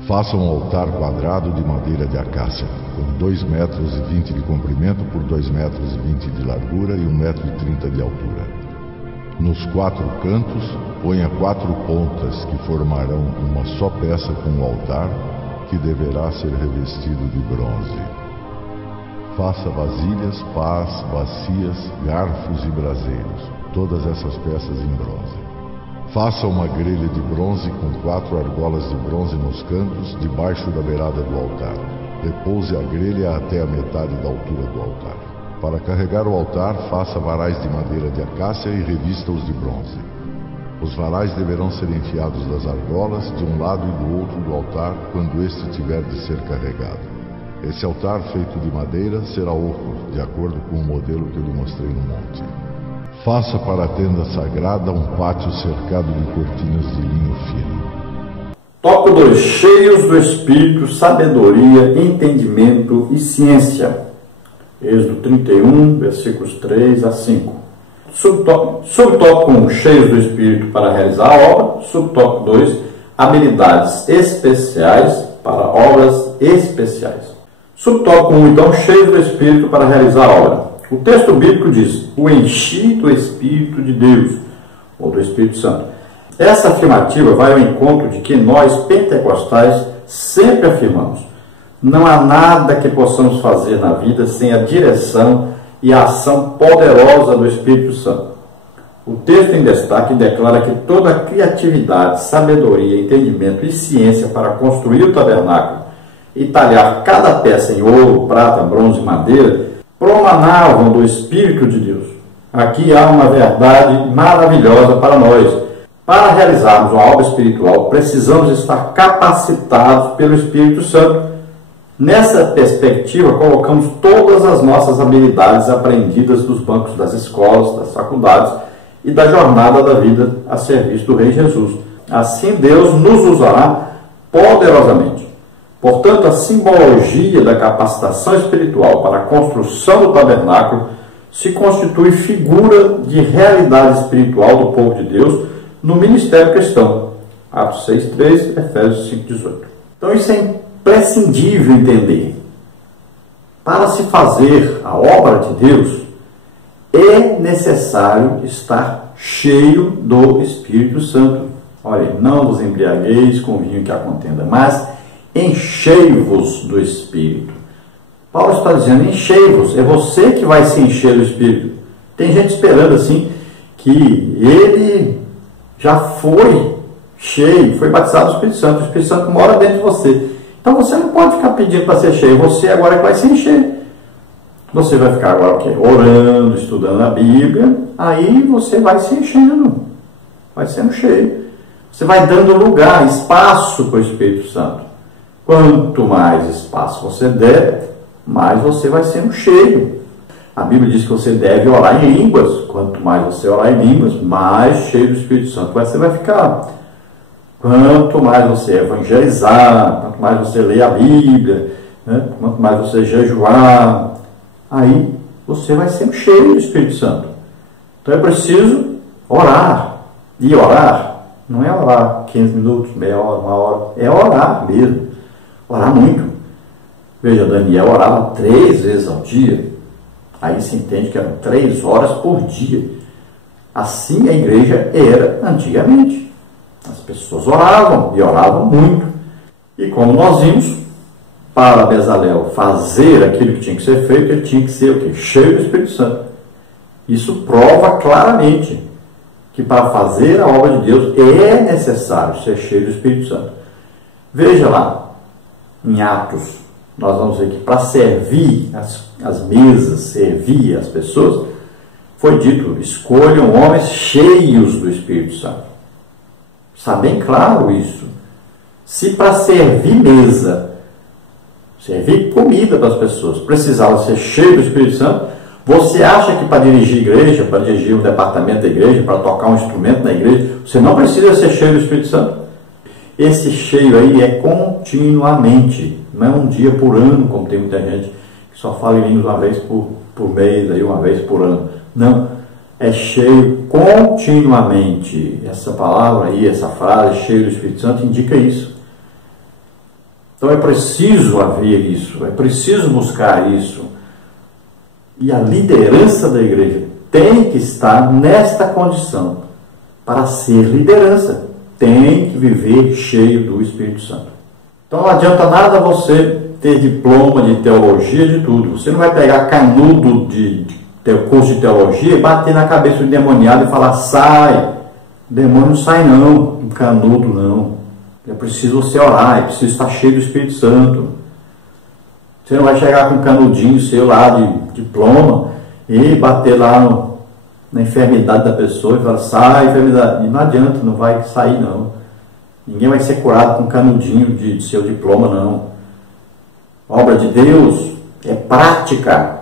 Faça um altar quadrado de madeira de acácia, com 2,20 metros de comprimento por 2,20 metros de largura e 1,30 metro de altura. Nos 4 cantos, ponha 4 pontas que formarão uma só peça com o altar, que deverá ser revestido de bronze. Faça vasilhas, pás, bacias, garfos e braseiros, todas essas peças em bronze. Faça uma grelha de bronze com 4 argolas de bronze nos cantos, debaixo da beirada do altar. Repouse a grelha até a metade da altura do altar. Para carregar o altar, faça varais de madeira de acácia e revista-os de bronze. Os varais deverão ser enfiados das argolas, de um lado e do outro do altar, quando este tiver de ser carregado. Esse altar, feito de madeira, será oco, de acordo com o modelo que eu lhe mostrei no monte. Faça para a tenda sagrada um pátio cercado de cortinas de linho fino. Tópico 2. Cheios do Espírito, sabedoria, entendimento e ciência. Êxodo 31, versículos 3 a 5. Subtópico 1. Cheios do Espírito para realizar a obra. Subtópico 2. Habilidades especiais para obras especiais. Subtópico 1. Então, cheios do Espírito para realizar a obra. O texto bíblico diz: o enchi do Espírito de Deus. ou do Espírito Santo. Essa afirmativa vai ao encontro de que nós, pentecostais, sempre afirmamos: não há nada que possamos fazer na vida sem a direção e a ação poderosa do Espírito Santo. O texto em destaque declara que toda a criatividade, sabedoria, entendimento e ciência para construir o tabernáculo e talhar cada peça em ouro, prata, bronze e madeira promanavam do Espírito de Deus. Aqui há uma verdade maravilhosa para nós. Para realizarmos uma obra espiritual, precisamos estar capacitados pelo Espírito Santo. Nessa perspectiva, colocamos todas as nossas habilidades aprendidas dos bancos das escolas, das faculdades e da jornada da vida a serviço do Rei Jesus. Assim, Deus nos usará poderosamente. Portanto, a simbologia da capacitação espiritual para a construção do tabernáculo se constitui figura de realidade espiritual do povo de Deus no ministério cristão. Atos 6:3, Efésios 5:18. Então, isso é imprescindível entender. Para se fazer a obra de Deus, é necessário estar cheio do Espírito Santo. Olha, não vos embriagueis com vinho que a contenda, mas enchei-vos do Espírito. Paulo está dizendo: enchei-vos, é você que vai se encher do Espírito. Tem gente esperando assim que ele já foi cheio, foi batizado do Espírito Santo. O Espírito Santo mora dentro de você. Então você não pode ficar pedindo para ser cheio. Você agora que vai se encher. Você vai ficar agora o quê? Orando, estudando a Bíblia. Aí você vai se enchendo. Vai sendo cheio. Você vai dando lugar, espaço para o Espírito Santo. Quanto mais espaço você der, mais você vai sendo cheio. A Bíblia diz que você deve orar em línguas. Quanto mais você orar em línguas, mais cheio do Espírito Santo você vai ficar. Quanto mais você evangelizar, quanto mais você ler a Bíblia, né? Quanto mais você jejuar, aí você vai sendo cheio do Espírito Santo. Então é preciso orar. E orar não é orar 15 minutos, meia hora, uma hora. É orar mesmo. Orar muito. Veja, Daniel orava 3 vezes ao dia. Aí se entende que eram 3 horas por dia. Assim a igreja era antigamente. As pessoas oravam e oravam muito. E como nós vimos, para Bezalel fazer aquilo que tinha que ser feito, ele tinha que ser o quê? Cheio do Espírito Santo. Isso prova claramente que para fazer a obra de Deus é necessário ser cheio do Espírito Santo. Veja lá, em Atos, nós vamos ver que para servir as mesas, servir as pessoas, foi dito: escolham homens cheios do Espírito Santo. Está bem claro isso. Se para servir mesa, servir comida para as pessoas, precisava ser cheio do Espírito Santo, você acha que para dirigir igreja, para dirigir um departamento da igreja, para tocar um instrumento na igreja, você não precisa ser cheio do Espírito Santo? Esse cheio aí é continuamente, não é um dia por ano, como tem muita gente que só fala em línguas uma vez por mês, aí uma vez por ano. Não. É cheio continuamente. Essa palavra aí, essa frase, cheio do Espírito Santo, indica isso. Então é preciso haver isso, é preciso buscar isso. E a liderança da igreja tem que estar nesta condição para ser liderança. Tem que viver cheio do Espírito Santo. Então não adianta nada você ter diploma de teologia, de tudo. Você não vai pegar canudo de curso de teologia e bater na cabeça do endemoniado e falar: sai. O demônio não sai não, um canudo não. É preciso você orar, é preciso estar cheio do Espírito Santo. Você não vai chegar com um canudinho seu lá de diploma e bater lá na enfermidade da pessoa e falar: sai, enfermidade. E não adianta, não vai sair não. Ninguém vai ser curado com um canudinho de seu diploma não. A obra de Deus é prática.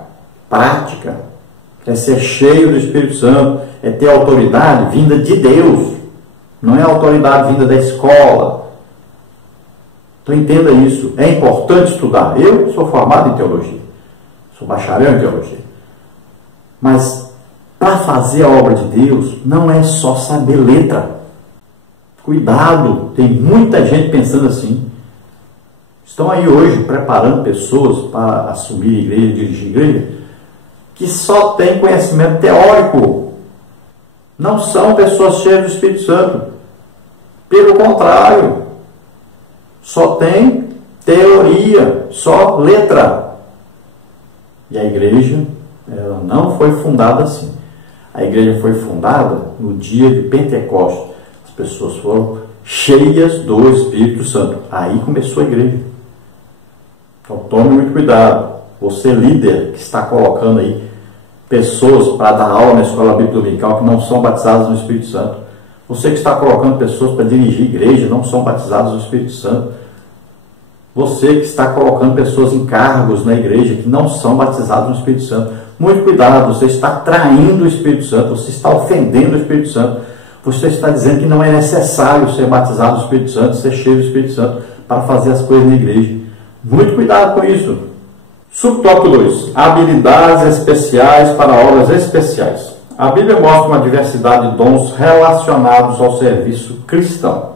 Prática. É ser cheio do Espírito Santo, é ter autoridade vinda de Deus, não é autoridade vinda da escola. Então entenda isso, é importante estudar. Eu sou formado em teologia, sou bacharel em teologia, mas para fazer a obra de Deus não é só saber letra. Cuidado, tem muita gente pensando assim. Estão aí hoje preparando pessoas para assumir igreja, dirigir igreja, que só tem conhecimento teórico. Não são pessoas cheias do Espírito Santo. Pelo contrário, só tem teoria, só letra. E a igreja, ela não foi fundada assim. A igreja foi fundada no dia de Pentecostes. As pessoas foram cheias do Espírito Santo. Aí começou a igreja. Então tome muito cuidado. Você, líder, que está colocando aí pessoas para dar aula na escola bíblica dominical que não são batizadas no Espírito Santo. Você que está colocando pessoas para dirigir igreja não são batizadas no Espírito Santo. Você que está colocando pessoas em cargos na igreja que não são batizadas no Espírito Santo. Muito cuidado, você está traindo o Espírito Santo, você está ofendendo o Espírito Santo. Você está dizendo que não é necessário ser batizado no Espírito Santo, ser cheio do Espírito Santo para fazer as coisas na igreja. Muito cuidado com isso. Subtópico 2. Habilidades especiais para obras especiais. A Bíblia mostra uma diversidade de dons relacionados ao serviço cristão.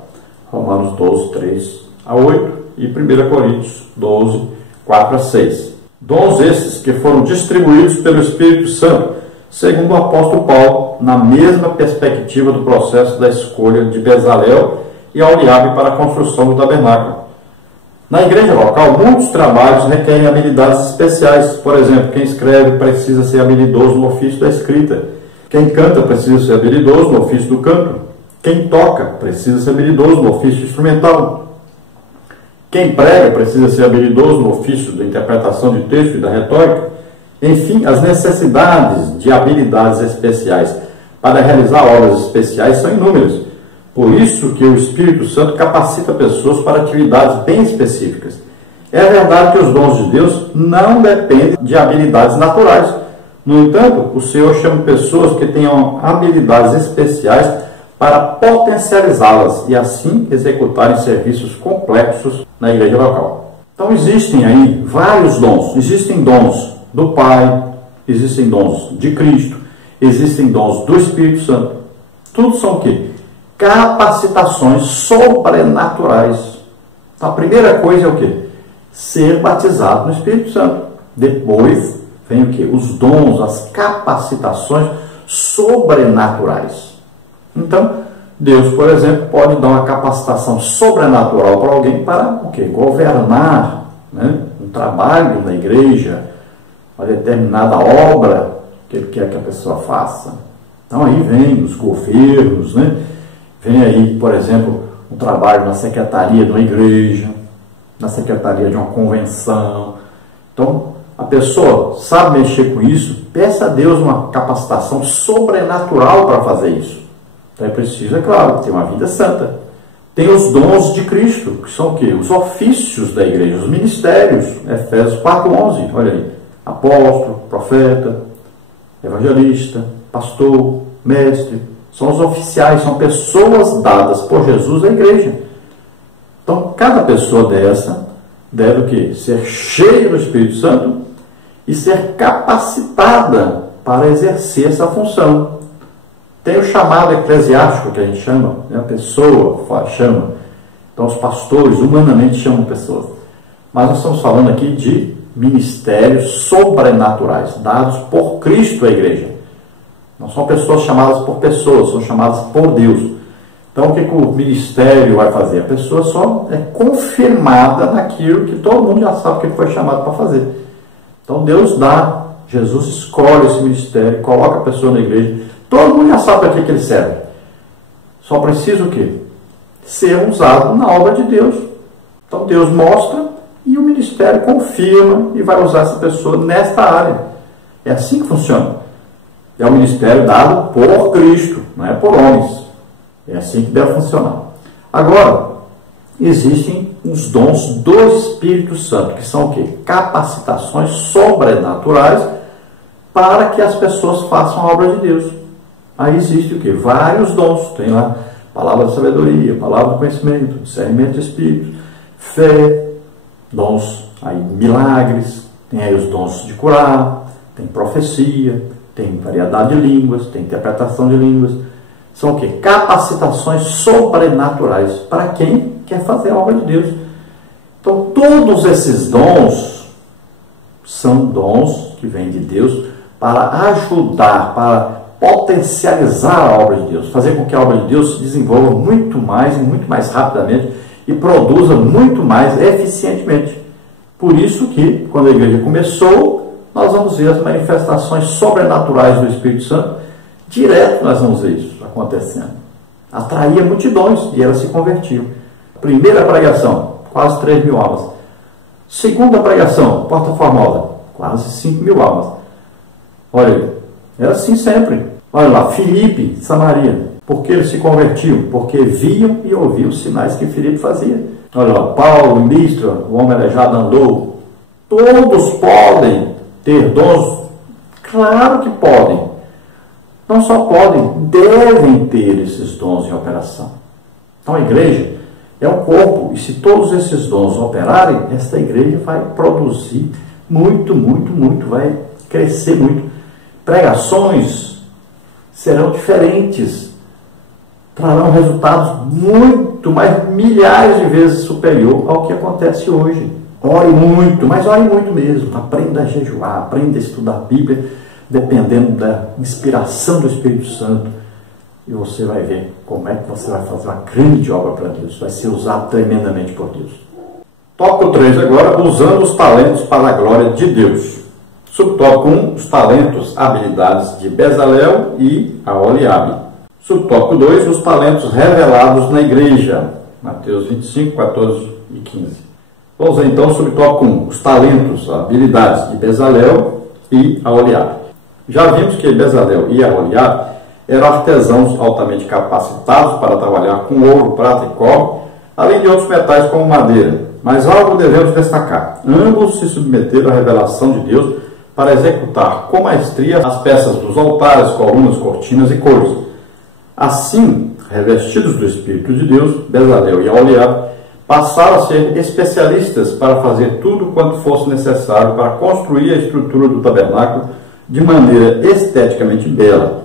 Romanos 12, 3 a 8 e 1 Coríntios 12, 4 a 6. Dons esses que foram distribuídos pelo Espírito Santo, segundo o apóstolo Paulo, na mesma perspectiva do processo da escolha de Bezalel e Aholiabe para a construção do tabernáculo. Na igreja local, muitos trabalhos requerem habilidades especiais. Por exemplo, quem escreve precisa ser habilidoso no ofício da escrita. Quem canta precisa ser habilidoso no ofício do canto. Quem toca precisa ser habilidoso no ofício instrumental. Quem prega precisa ser habilidoso no ofício da interpretação de texto e da retórica. Enfim, as necessidades de habilidades especiais para realizar obras especiais são inúmeras. Por isso que o Espírito Santo capacita pessoas para atividades bem específicas. É verdade que os dons de Deus não dependem de habilidades naturais. No entanto, o Senhor chama pessoas que tenham habilidades especiais para potencializá-las e assim executarem serviços complexos na igreja local. Então existem aí vários dons. Existem dons do Pai, existem dons de Cristo, existem dons do Espírito Santo. Tudo são o quê? Capacitações sobrenaturais. Então, a primeira coisa é o quê? Ser batizado no Espírito Santo. Depois vem o quê? Os dons, as capacitações sobrenaturais. Então, Deus, por exemplo, pode dar uma capacitação sobrenatural para alguém para o quê? Governar, né? Um trabalho na igreja, uma determinada obra que ele quer que a pessoa faça. Então aí vem os governos, né? Vem aí, por exemplo, um trabalho na secretaria de uma igreja, na secretaria de uma convenção. Então, a pessoa sabe mexer com isso, peça a Deus uma capacitação sobrenatural para fazer isso. Então é preciso, é claro, ter uma vida santa. Tem os dons de Cristo, que são o quê? Os ofícios da igreja, os ministérios. Efésios 4:11, olha aí. Apóstolo, profeta, evangelista, pastor, mestre. São os oficiais, são pessoas dadas por Jesus à igreja. Então, cada pessoa dessa deve o quê? Ser cheia do Espírito Santo e ser capacitada para exercer essa função. Tem o chamado eclesiástico, que a gente chama, né? A pessoa chama. Então, os pastores humanamente chamam pessoas. Mas nós estamos falando aqui de ministérios sobrenaturais, dados por Cristo à igreja. Não são pessoas chamadas por pessoas, são chamadas por Deus. Então, o que o ministério vai fazer? A pessoa só é confirmada naquilo que todo mundo já sabe que ele foi chamado para fazer. Então, Deus dá, Jesus escolhe esse ministério, coloca a pessoa na igreja. Todo mundo já sabe para que ele serve. Só precisa o quê? Ser usado na obra de Deus. Então, Deus mostra e o ministério confirma e vai usar essa pessoa nesta área. É assim que funciona. É um ministério dado por Cristo, não é por homens. É assim que deve funcionar. Agora, existem os dons do Espírito Santo, que são o quê? Capacitações sobrenaturais para que as pessoas façam a obra de Deus. Aí existe o quê? Vários dons. Tem lá palavra de sabedoria, palavra de conhecimento, discernimento de espírito, fé, dons, aí milagres, tem aí os dons de curar, tem profecia, tem variedade de línguas, tem interpretação de línguas. São o quê? Capacitações sobrenaturais para quem quer fazer a obra de Deus. Então, todos esses dons são dons que vêm de Deus para ajudar, para potencializar a obra de Deus, fazer com que a obra de Deus se desenvolva muito mais e muito mais rapidamente e produza muito mais eficientemente. Por isso que, quando a igreja começou, nós vamos ver as manifestações sobrenaturais do Espírito Santo, direto nós vamos ver isso acontecendo. Atraía multidões e elas se convertiam. Primeira pregação, quase 3.000 almas. Segunda pregação, Porta Formosa, quase 5.000 almas. Olha, era assim sempre. Olha lá, Filipe, Samaria. Por que eles se convertiam? Porque viam e ouviam os sinais que Filipe fazia. Olha lá, Paulo, em Listra, o homem aleijado andou. Todos podem ter dons? Claro que podem. Não só podem, devem ter esses dons em operação. Então a igreja é um corpo, e se todos esses dons operarem, esta igreja vai produzir muito, vai crescer muito. Pregações serão diferentes, trarão resultados muito mais, milhares de vezes superior ao que acontece hoje. Ore muito, mas ore muito mesmo. Aprenda a jejuar, aprenda a estudar a Bíblia, dependendo da inspiração do Espírito Santo. E você vai ver como é que você vai fazer uma grande obra para Deus. Vai ser usado tremendamente por Deus. Tópico 3 agora, usando os talentos para a glória de Deus. Subtópico 1, os talentos, habilidades de Bezalel e Aholiabe. Subtópico 2, os talentos revelados na igreja. Mateus 25, 14 e 15. Vamos ver então subtópico 1, os talentos, habilidades de Bezalel e Aholiabe. Já vimos que Bezalel e Aholiabe eram artesãos altamente capacitados para trabalhar com ouro, prata e cobre, além de outros metais como madeira. Mas algo devemos destacar. Ambos se submeteram à revelação de Deus para executar com maestria as peças dos altares, colunas, cortinas e cores. Assim, revestidos do Espírito de Deus, Bezalel e Aholiabe passaram a ser especialistas para fazer tudo quanto fosse necessário para construir a estrutura do tabernáculo de maneira esteticamente bela.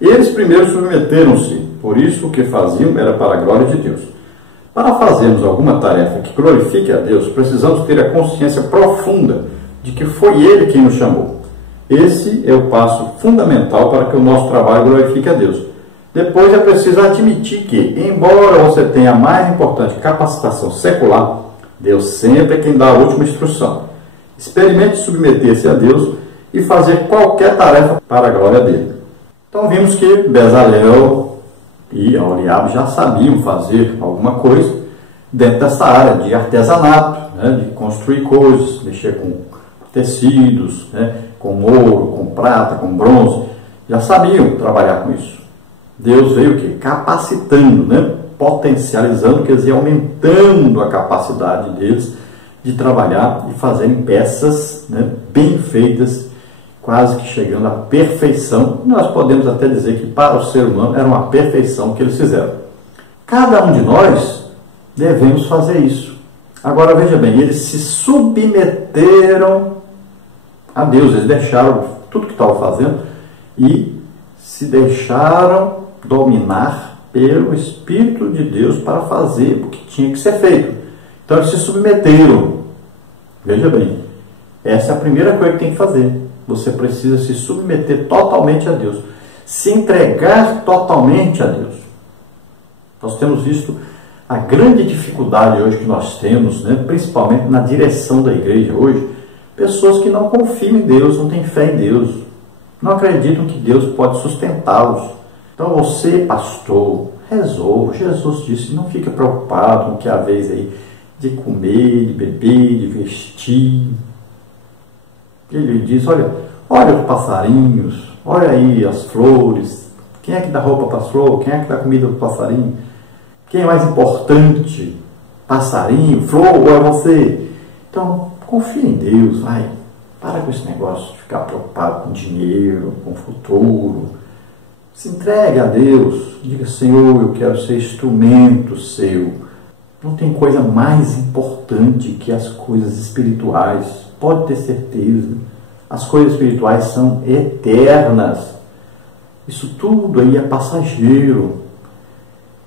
Eles primeiro submeteram-se, por isso o que faziam era para a glória de Deus. Para fazermos alguma tarefa que glorifique a Deus, precisamos ter a consciência profunda de que foi Ele quem nos chamou. Esse é o passo fundamental para que o nosso trabalho glorifique a Deus. Depois é preciso admitir que, embora você tenha a mais importante capacitação secular, Deus sempre é quem dá a última instrução. Experimente submeter-se a Deus e fazer qualquer tarefa para a glória dele. Então vimos que Bezalel e Aholiabe já sabiam fazer alguma coisa dentro dessa área de artesanato, de construir coisas, mexer com tecidos, com ouro, com prata, com bronze. Já sabiam trabalhar com isso. Deus veio o quê? Capacitando, potencializando, quer dizer, aumentando a capacidade deles de trabalhar e fazerem peças bem feitas, quase que chegando à perfeição. Nós podemos até dizer que para o ser humano era uma perfeição que eles fizeram. Cada um de nós devemos fazer isso. Agora veja bem, eles se submeteram a Deus, eles deixaram tudo que estavam fazendo e se deixaram dominar pelo Espírito de Deus para fazer o que tinha que ser feito. Então eles se submeteram. Veja bem, essa é a primeira coisa que tem que fazer. Você precisa se submeter totalmente a Deus, se entregar totalmente a Deus. Nós temos visto a grande dificuldade hoje que nós temos, principalmente na direção da igreja hoje, pessoas que não confiam em Deus, não têm fé em Deus, não acreditam que Deus pode sustentá-los. Então você, pastor, resolve. Jesus disse, não fique preocupado com o que é a vez aí de comer, de beber, de vestir. Ele diz, olha os passarinhos, olha aí as flores. Quem é que dá roupa para as flores? Quem é que dá comida para o passarinho? Quem é mais importante? Passarinho, flor ou é você? Então, confia em Deus, vai. Para com esse negócio de ficar preocupado com dinheiro, com o futuro. Se entregue a Deus. Diga, Senhor, eu quero ser instrumento seu. Não tem coisa mais importante que as coisas espirituais. Pode ter certeza. As coisas espirituais são eternas. Isso tudo aí é passageiro.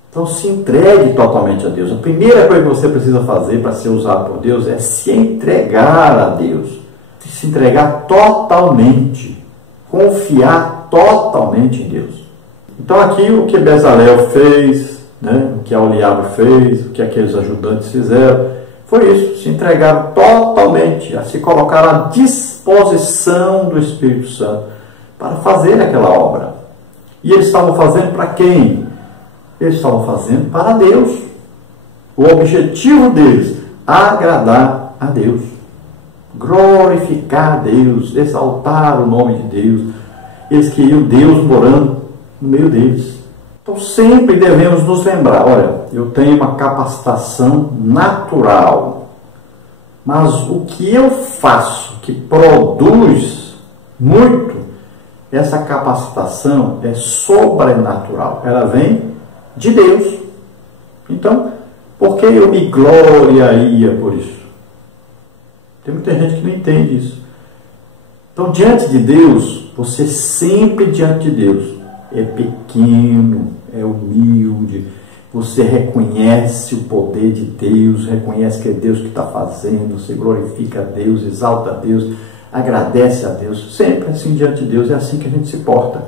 Então se entregue totalmente a Deus. A primeira coisa que você precisa fazer para ser usado por Deus é se entregar a Deus. Se entregar totalmente. Confiar totalmente em Deus. Então aqui o que Bezalel fez, né, o que Aholiabe fez, o que aqueles ajudantes fizeram, foi isso, se entregaram totalmente, a se colocar à disposição do Espírito Santo para fazer aquela obra. E eles estavam fazendo para quem? Eles estavam fazendo para Deus. O objetivo deles, agradar a Deus, glorificar a Deus, exaltar o nome de Deus. Eles queriam Deus morando no meio deles. Então sempre devemos nos lembrar, olha, eu tenho uma capacitação natural, mas o que eu faço que produz muito, essa capacitação é sobrenatural, ela vem de Deus. Então, por que eu me gloriaria por isso? Tem muita gente que não entende isso. Então, diante de Deus, você sempre diante de Deus é pequeno, é humilde, você reconhece o poder de Deus, reconhece que é Deus que está fazendo, você glorifica a Deus, exalta a Deus, agradece a Deus, sempre assim diante de Deus, é assim que a gente se porta.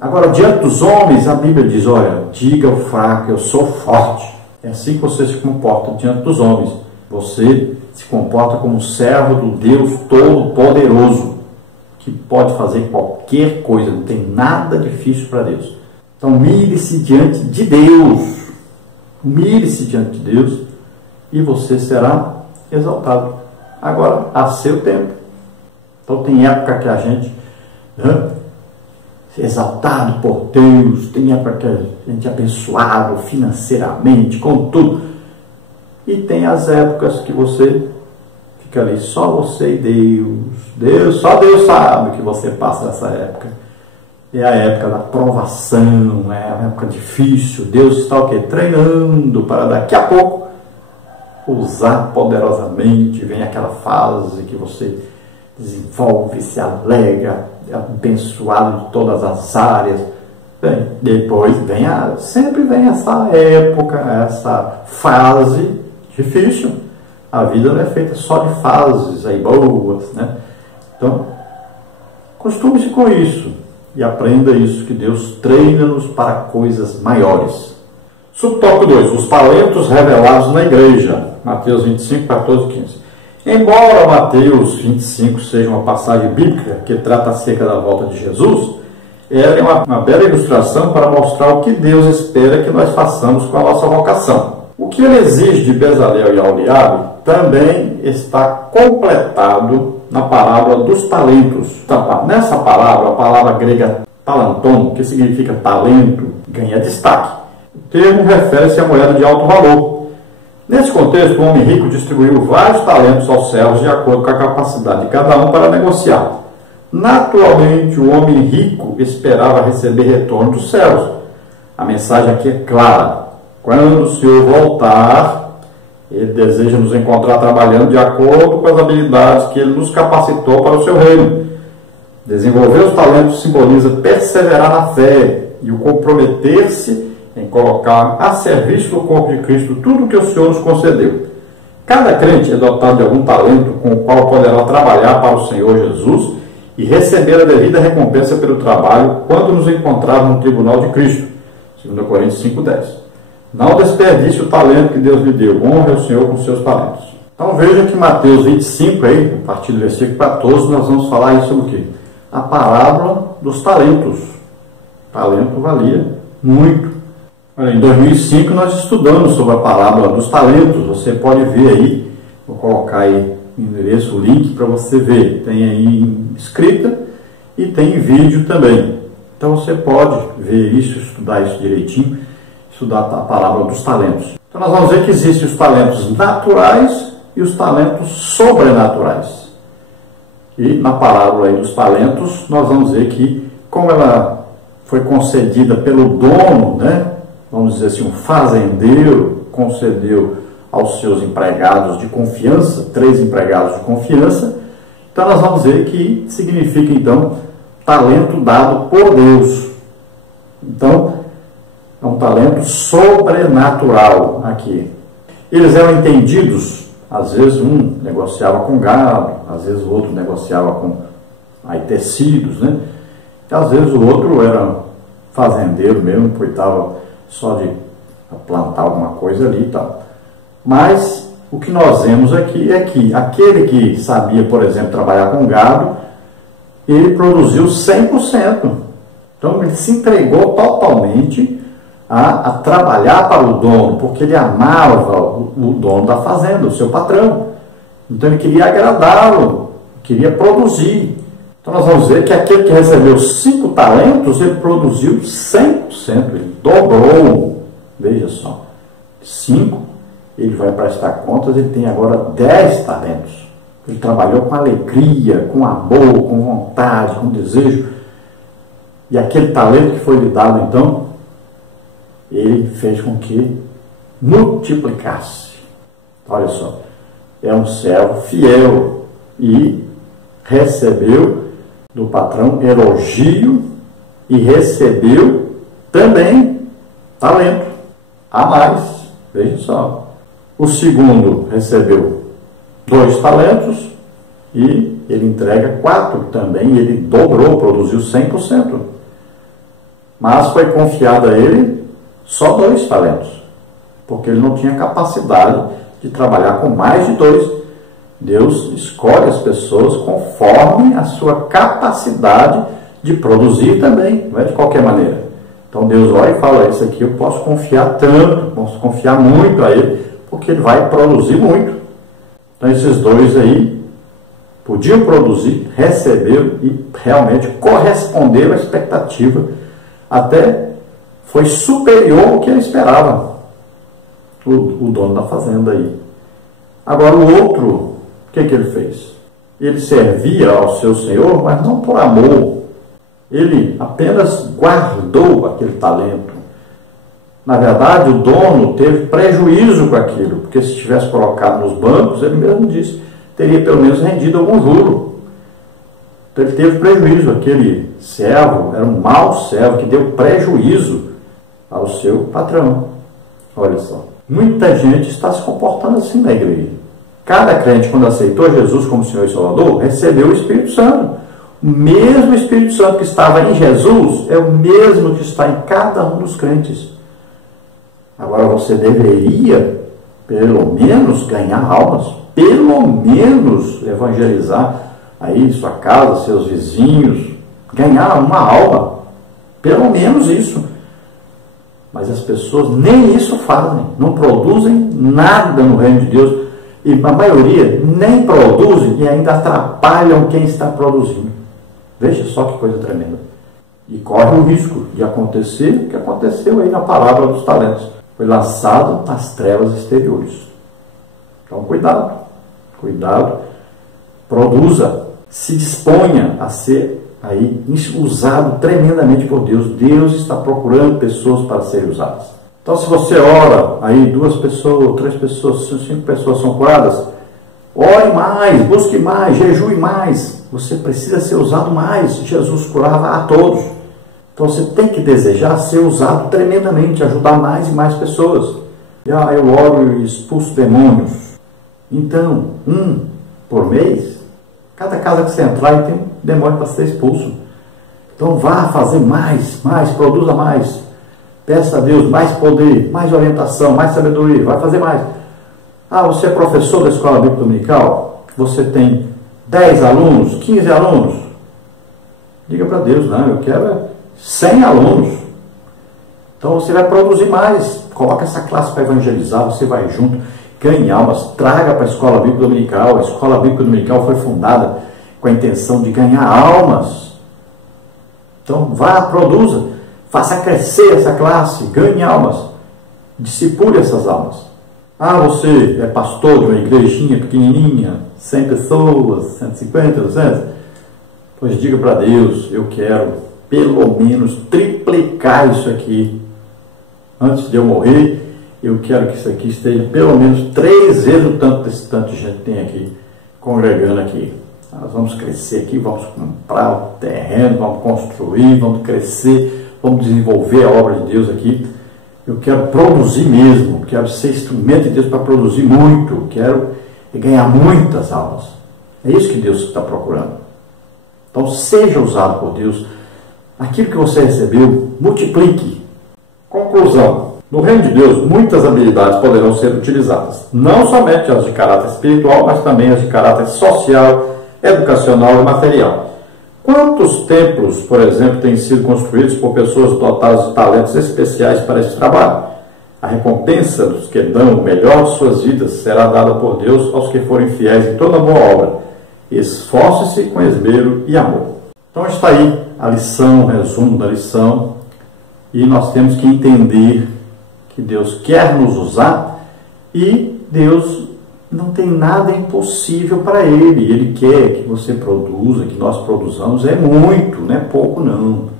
Agora, diante dos homens, a Bíblia diz, olha, diga ao fraco, eu sou forte. É assim que você se comporta diante dos homens. Você se comporta como servo do Deus Todo-Poderoso, que pode fazer qualquer coisa, não tem nada difícil para Deus. Então, humilhe-se diante de Deus. Humilhe-se diante de Deus e você será exaltado. Agora, a seu tempo. Então, tem época que a gente é exaltado por Deus, tem época que a gente é abençoado financeiramente, com tudo. E tem as épocas que você fica ali, só você e Deus, só Deus sabe que você passa nessa época. É a época da provação, é a época difícil. Deus está o quê? Treinando para daqui a pouco usar poderosamente. Vem aquela fase que você desenvolve, se alegra, é abençoado de todas as áreas. Bem, depois sempre vem essa época, essa fase difícil. A vida não é feita só de fases aí boas, né? Então, costume-se com isso e aprenda isso, que Deus treina-nos para coisas maiores. Subtópico 2, os talentos revelados na igreja. Mateus 25, 14 e 15. Embora Mateus 25 seja uma passagem bíblica que trata acerca da volta de Jesus, ela é uma bela ilustração para mostrar o que Deus espera que nós façamos com a nossa vocação. O que ele exige de Bezalel e Aholiabe também está completado na parábola dos talentos. Nessa parábola, a palavra grega talanton, que significa talento, ganha destaque. O termo refere-se à moeda de alto valor. Nesse contexto, o homem rico distribuiu vários talentos aos servos de acordo com a capacidade de cada um para negociar. Naturalmente, o homem rico esperava receber retorno dos servos. A mensagem aqui é clara. Quando o Senhor voltar, Ele deseja nos encontrar trabalhando de acordo com as habilidades que Ele nos capacitou para o seu reino. Desenvolver os talentos simboliza perseverar na fé e o comprometer-se em colocar a serviço do corpo de Cristo tudo o que o Senhor nos concedeu. Cada crente é dotado de algum talento com o qual poderá trabalhar para o Senhor Jesus e receber a devida recompensa pelo trabalho quando nos encontrarmos no tribunal de Cristo. 2 Coríntios 5:10. Não desperdice o talento que Deus lhe deu. Honre o Senhor com seus talentos. Então veja que Mateus 25, aí, a partir do versículo 14, nós vamos falar aí sobre o quê? A parábola dos talentos. Talento valia muito. Em 2005 nós estudamos sobre a parábola dos talentos. Você pode ver aí, vou colocar aí o endereço, o link para você ver. Tem aí escrita e tem vídeo também. Então você pode ver isso, estudar isso direitinho, estudar a parábola dos talentos. Então nós vamos ver que existem os talentos naturais e os talentos sobrenaturais. E na parábola aí dos talentos nós vamos ver que, como ela foi concedida pelo dono, né? Vamos dizer assim, um fazendeiro concedeu aos seus empregados de confiança, 3 empregados de confiança. Então nós vamos ver que significa então talento dado por Deus. Então é um talento sobrenatural aqui. Eles eram entendidos, às vezes um negociava com gado, às vezes o outro negociava com tecidos, né? Às vezes o outro era fazendeiro mesmo, cuidava só de plantar alguma coisa ali e tal. Mas o que nós vemos aqui é que aquele que sabia, por exemplo, trabalhar com gado, ele produziu 100%. Então ele se entregou totalmente a trabalhar para o dono, porque ele amava o dono da fazenda, o seu patrão. Então ele queria agradá-lo, queria produzir. Então nós vamos ver que aquele que recebeu 5 talentos, ele produziu 100%, ele dobrou. Veja só, 5, ele vai prestar contas, ele tem agora 10 talentos. Ele trabalhou com alegria, com amor, com vontade, com desejo. E aquele talento que foi lhe dado, então, ele fez com que multiplicasse. Olha só, é um servo fiel e recebeu do patrão elogio e recebeu também talento a mais. Veja só. O segundo recebeu 2 talentos e ele entrega 4 também. Ele dobrou, produziu 100%. Mas foi confiado a ele só 2 talentos, porque ele não tinha capacidade de trabalhar com mais de 2. Deus escolhe as pessoas conforme a sua capacidade de produzir também, não é de qualquer maneira. Então Deus olha e fala, isso aqui eu posso confiar tanto, posso confiar muito a ele, porque ele vai produzir muito. Então esses 2 aí podiam produzir, receberam e realmente corresponderam à expectativa, até foi superior ao que ele esperava, o dono da fazenda aí. Agora o outro, o que ele fez? Ele servia ao seu senhor, mas não por amor. Ele apenas guardou aquele talento. Na verdade, o dono teve prejuízo com aquilo, porque se tivesse colocado nos bancos, ele mesmo disse, teria pelo menos rendido algum juro. Então ele teve prejuízo. Aquele servo era um mau servo que deu prejuízo ao seu patrão. Olha só. Muita gente está se comportando assim na igreja. Cada crente, quando aceitou Jesus como Senhor e Salvador, recebeu o Espírito Santo. O mesmo Espírito Santo que estava em Jesus é o mesmo que está em cada um dos crentes. Agora você deveria, pelo menos, ganhar almas, pelo menos evangelizar aí sua casa, seus vizinhos, ganhar uma alma, pelo menos isso. Mas as pessoas nem isso fazem, não produzem nada no reino de Deus, e a maioria nem produzem e ainda atrapalham quem está produzindo. Veja só que coisa tremenda. E corre o risco de acontecer o que aconteceu aí na parábola dos talentos. Foi lançado nas trevas exteriores. Então cuidado, cuidado, produza, se disponha a ser aí usado tremendamente por Deus. Deus está procurando pessoas para serem usadas. Então se você ora, aí 2 pessoas, 3 pessoas, 5 pessoas são curadas, ore mais, busque mais, jejue mais. Você precisa ser usado mais. Jesus curava a todos. Então você tem que desejar ser usado tremendamente, ajudar mais e mais pessoas. Eu oro e expulso demônios. Então, 1 por mês, cada casa que você entrar tem um demônio para ser expulso. Então vá fazer mais, produza mais. Peça a Deus mais poder, mais orientação, mais sabedoria. Vai fazer mais. Você é professor da escola bíblica dominical? Você tem 10 alunos, 15 alunos? Diga para Deus, não, eu quero 100 alunos. Então você vai produzir mais. Coloca essa classe para evangelizar, você vai junto, ganhe almas, traga para a escola bíblica dominical. A escola bíblica dominical foi fundada com a intenção de ganhar almas. Então vá, produza, faça crescer essa classe, ganhe almas, discipule essas almas. Você é pastor de uma igrejinha pequenininha, 100 pessoas, 150, 200? Pois diga para Deus, eu quero pelo menos triplicar isso aqui. Antes de eu morrer, eu quero que isso aqui esteja pelo menos 3 vezes o tanto desse tanto de gente tem aqui, congregando aqui. Nós vamos crescer aqui, vamos comprar o terreno, vamos construir, vamos crescer, vamos desenvolver a obra de Deus aqui. Eu quero produzir mesmo, quero ser instrumento de Deus para produzir muito, quero ganhar muitas almas. É isso que Deus está procurando. Então seja usado por Deus, aquilo que você recebeu, multiplique. Conclusão. No reino de Deus, muitas habilidades poderão ser utilizadas. Não somente as de caráter espiritual, mas também as de caráter social, educacional e material. Quantos templos, por exemplo, têm sido construídos por pessoas dotadas de talentos especiais para esse trabalho? A recompensa dos que dão o melhor de suas vidas será dada por Deus aos que forem fiéis em toda boa obra. Esforce-se com esmero e amor. Então está aí a lição, o resumo da lição. E nós temos que entender que Deus quer nos usar e Deus não tem nada impossível para Ele. Ele quer que você produza, que nós produzamos. É muito, não é pouco não.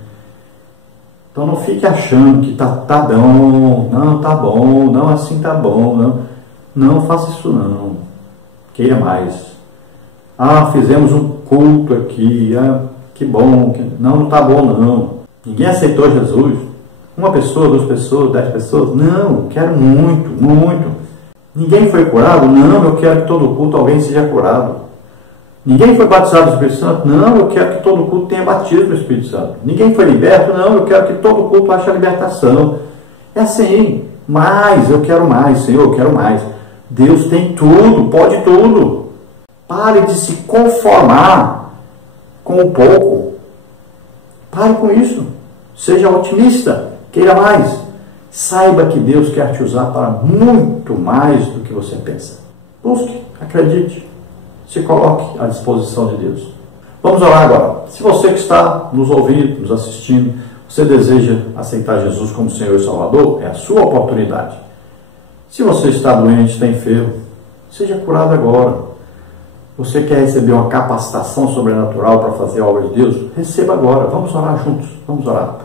Então não fique achando que tá bom, não, tá bom, não, assim tá bom, não faça isso não. Queira mais. Fizemos um culto aqui, que bom, não tá bom não. Ninguém aceitou Jesus. 1 pessoa, 2 pessoas, 10 pessoas, não, quero muito, muito. Ninguém foi curado? Não, eu quero que todo culto alguém seja curado. Ninguém foi batizado no Espírito Santo? Não, eu quero que todo culto tenha batismo no Espírito Santo. Ninguém foi liberto? Não, eu quero que todo culto ache a libertação. É assim, mais, eu quero mais, Senhor, eu quero mais. Deus tem tudo, pode tudo. Pare de se conformar com o pouco. Pare com isso. Seja otimista, queira mais. Saiba que Deus quer te usar para muito mais do que você pensa. Busque, acredite. Se coloque à disposição de Deus. Vamos orar agora. Se você que está nos ouvindo, nos assistindo, você deseja aceitar Jesus como Senhor e Salvador, é a sua oportunidade. Se você está doente, está enfermo, seja curado agora. Você quer receber uma capacitação sobrenatural para fazer a obra de Deus? Receba agora. Vamos orar juntos. Vamos orar.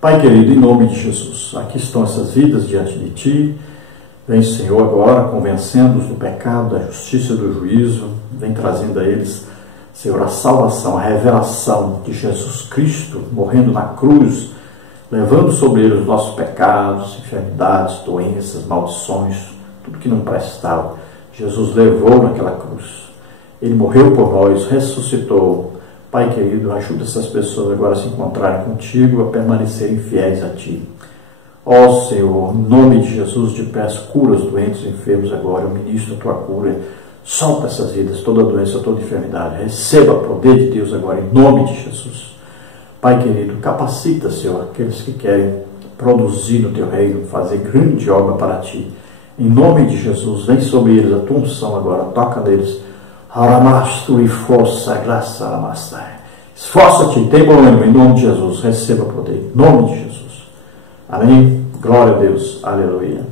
Pai querido, em nome de Jesus, aqui estão essas vidas diante de Ti. Vem, Senhor, agora convencendo-os do pecado, da justiça e do juízo. Vem trazendo a eles, Senhor, a salvação, a revelação de Jesus Cristo, morrendo na cruz, levando sobre ele os nossos pecados, enfermidades, doenças, maldições, tudo que não prestava. Jesus levou naquela cruz. Ele morreu por nós, ressuscitou. Pai querido, ajuda essas pessoas agora a se encontrarem contigo, a permanecerem fiéis a Ti. Ó Senhor, em nome de Jesus, te peço, cura os doentes e enfermos agora, eu ministro a Tua cura, solta essas vidas, toda doença, toda enfermidade, receba o poder de Deus agora, em nome de Jesus. Pai querido, capacita, Senhor, aqueles que querem produzir no Teu reino, fazer grande obra para Ti. Em nome de Jesus, vem sobre eles a Tua unção agora, toca neles. Aramasturi força, graça, aramastai. Esforça-te, tem bom ânimo, em nome de Jesus, receba o poder, em nome de Jesus. Amém? Glória a Deus. Aleluia.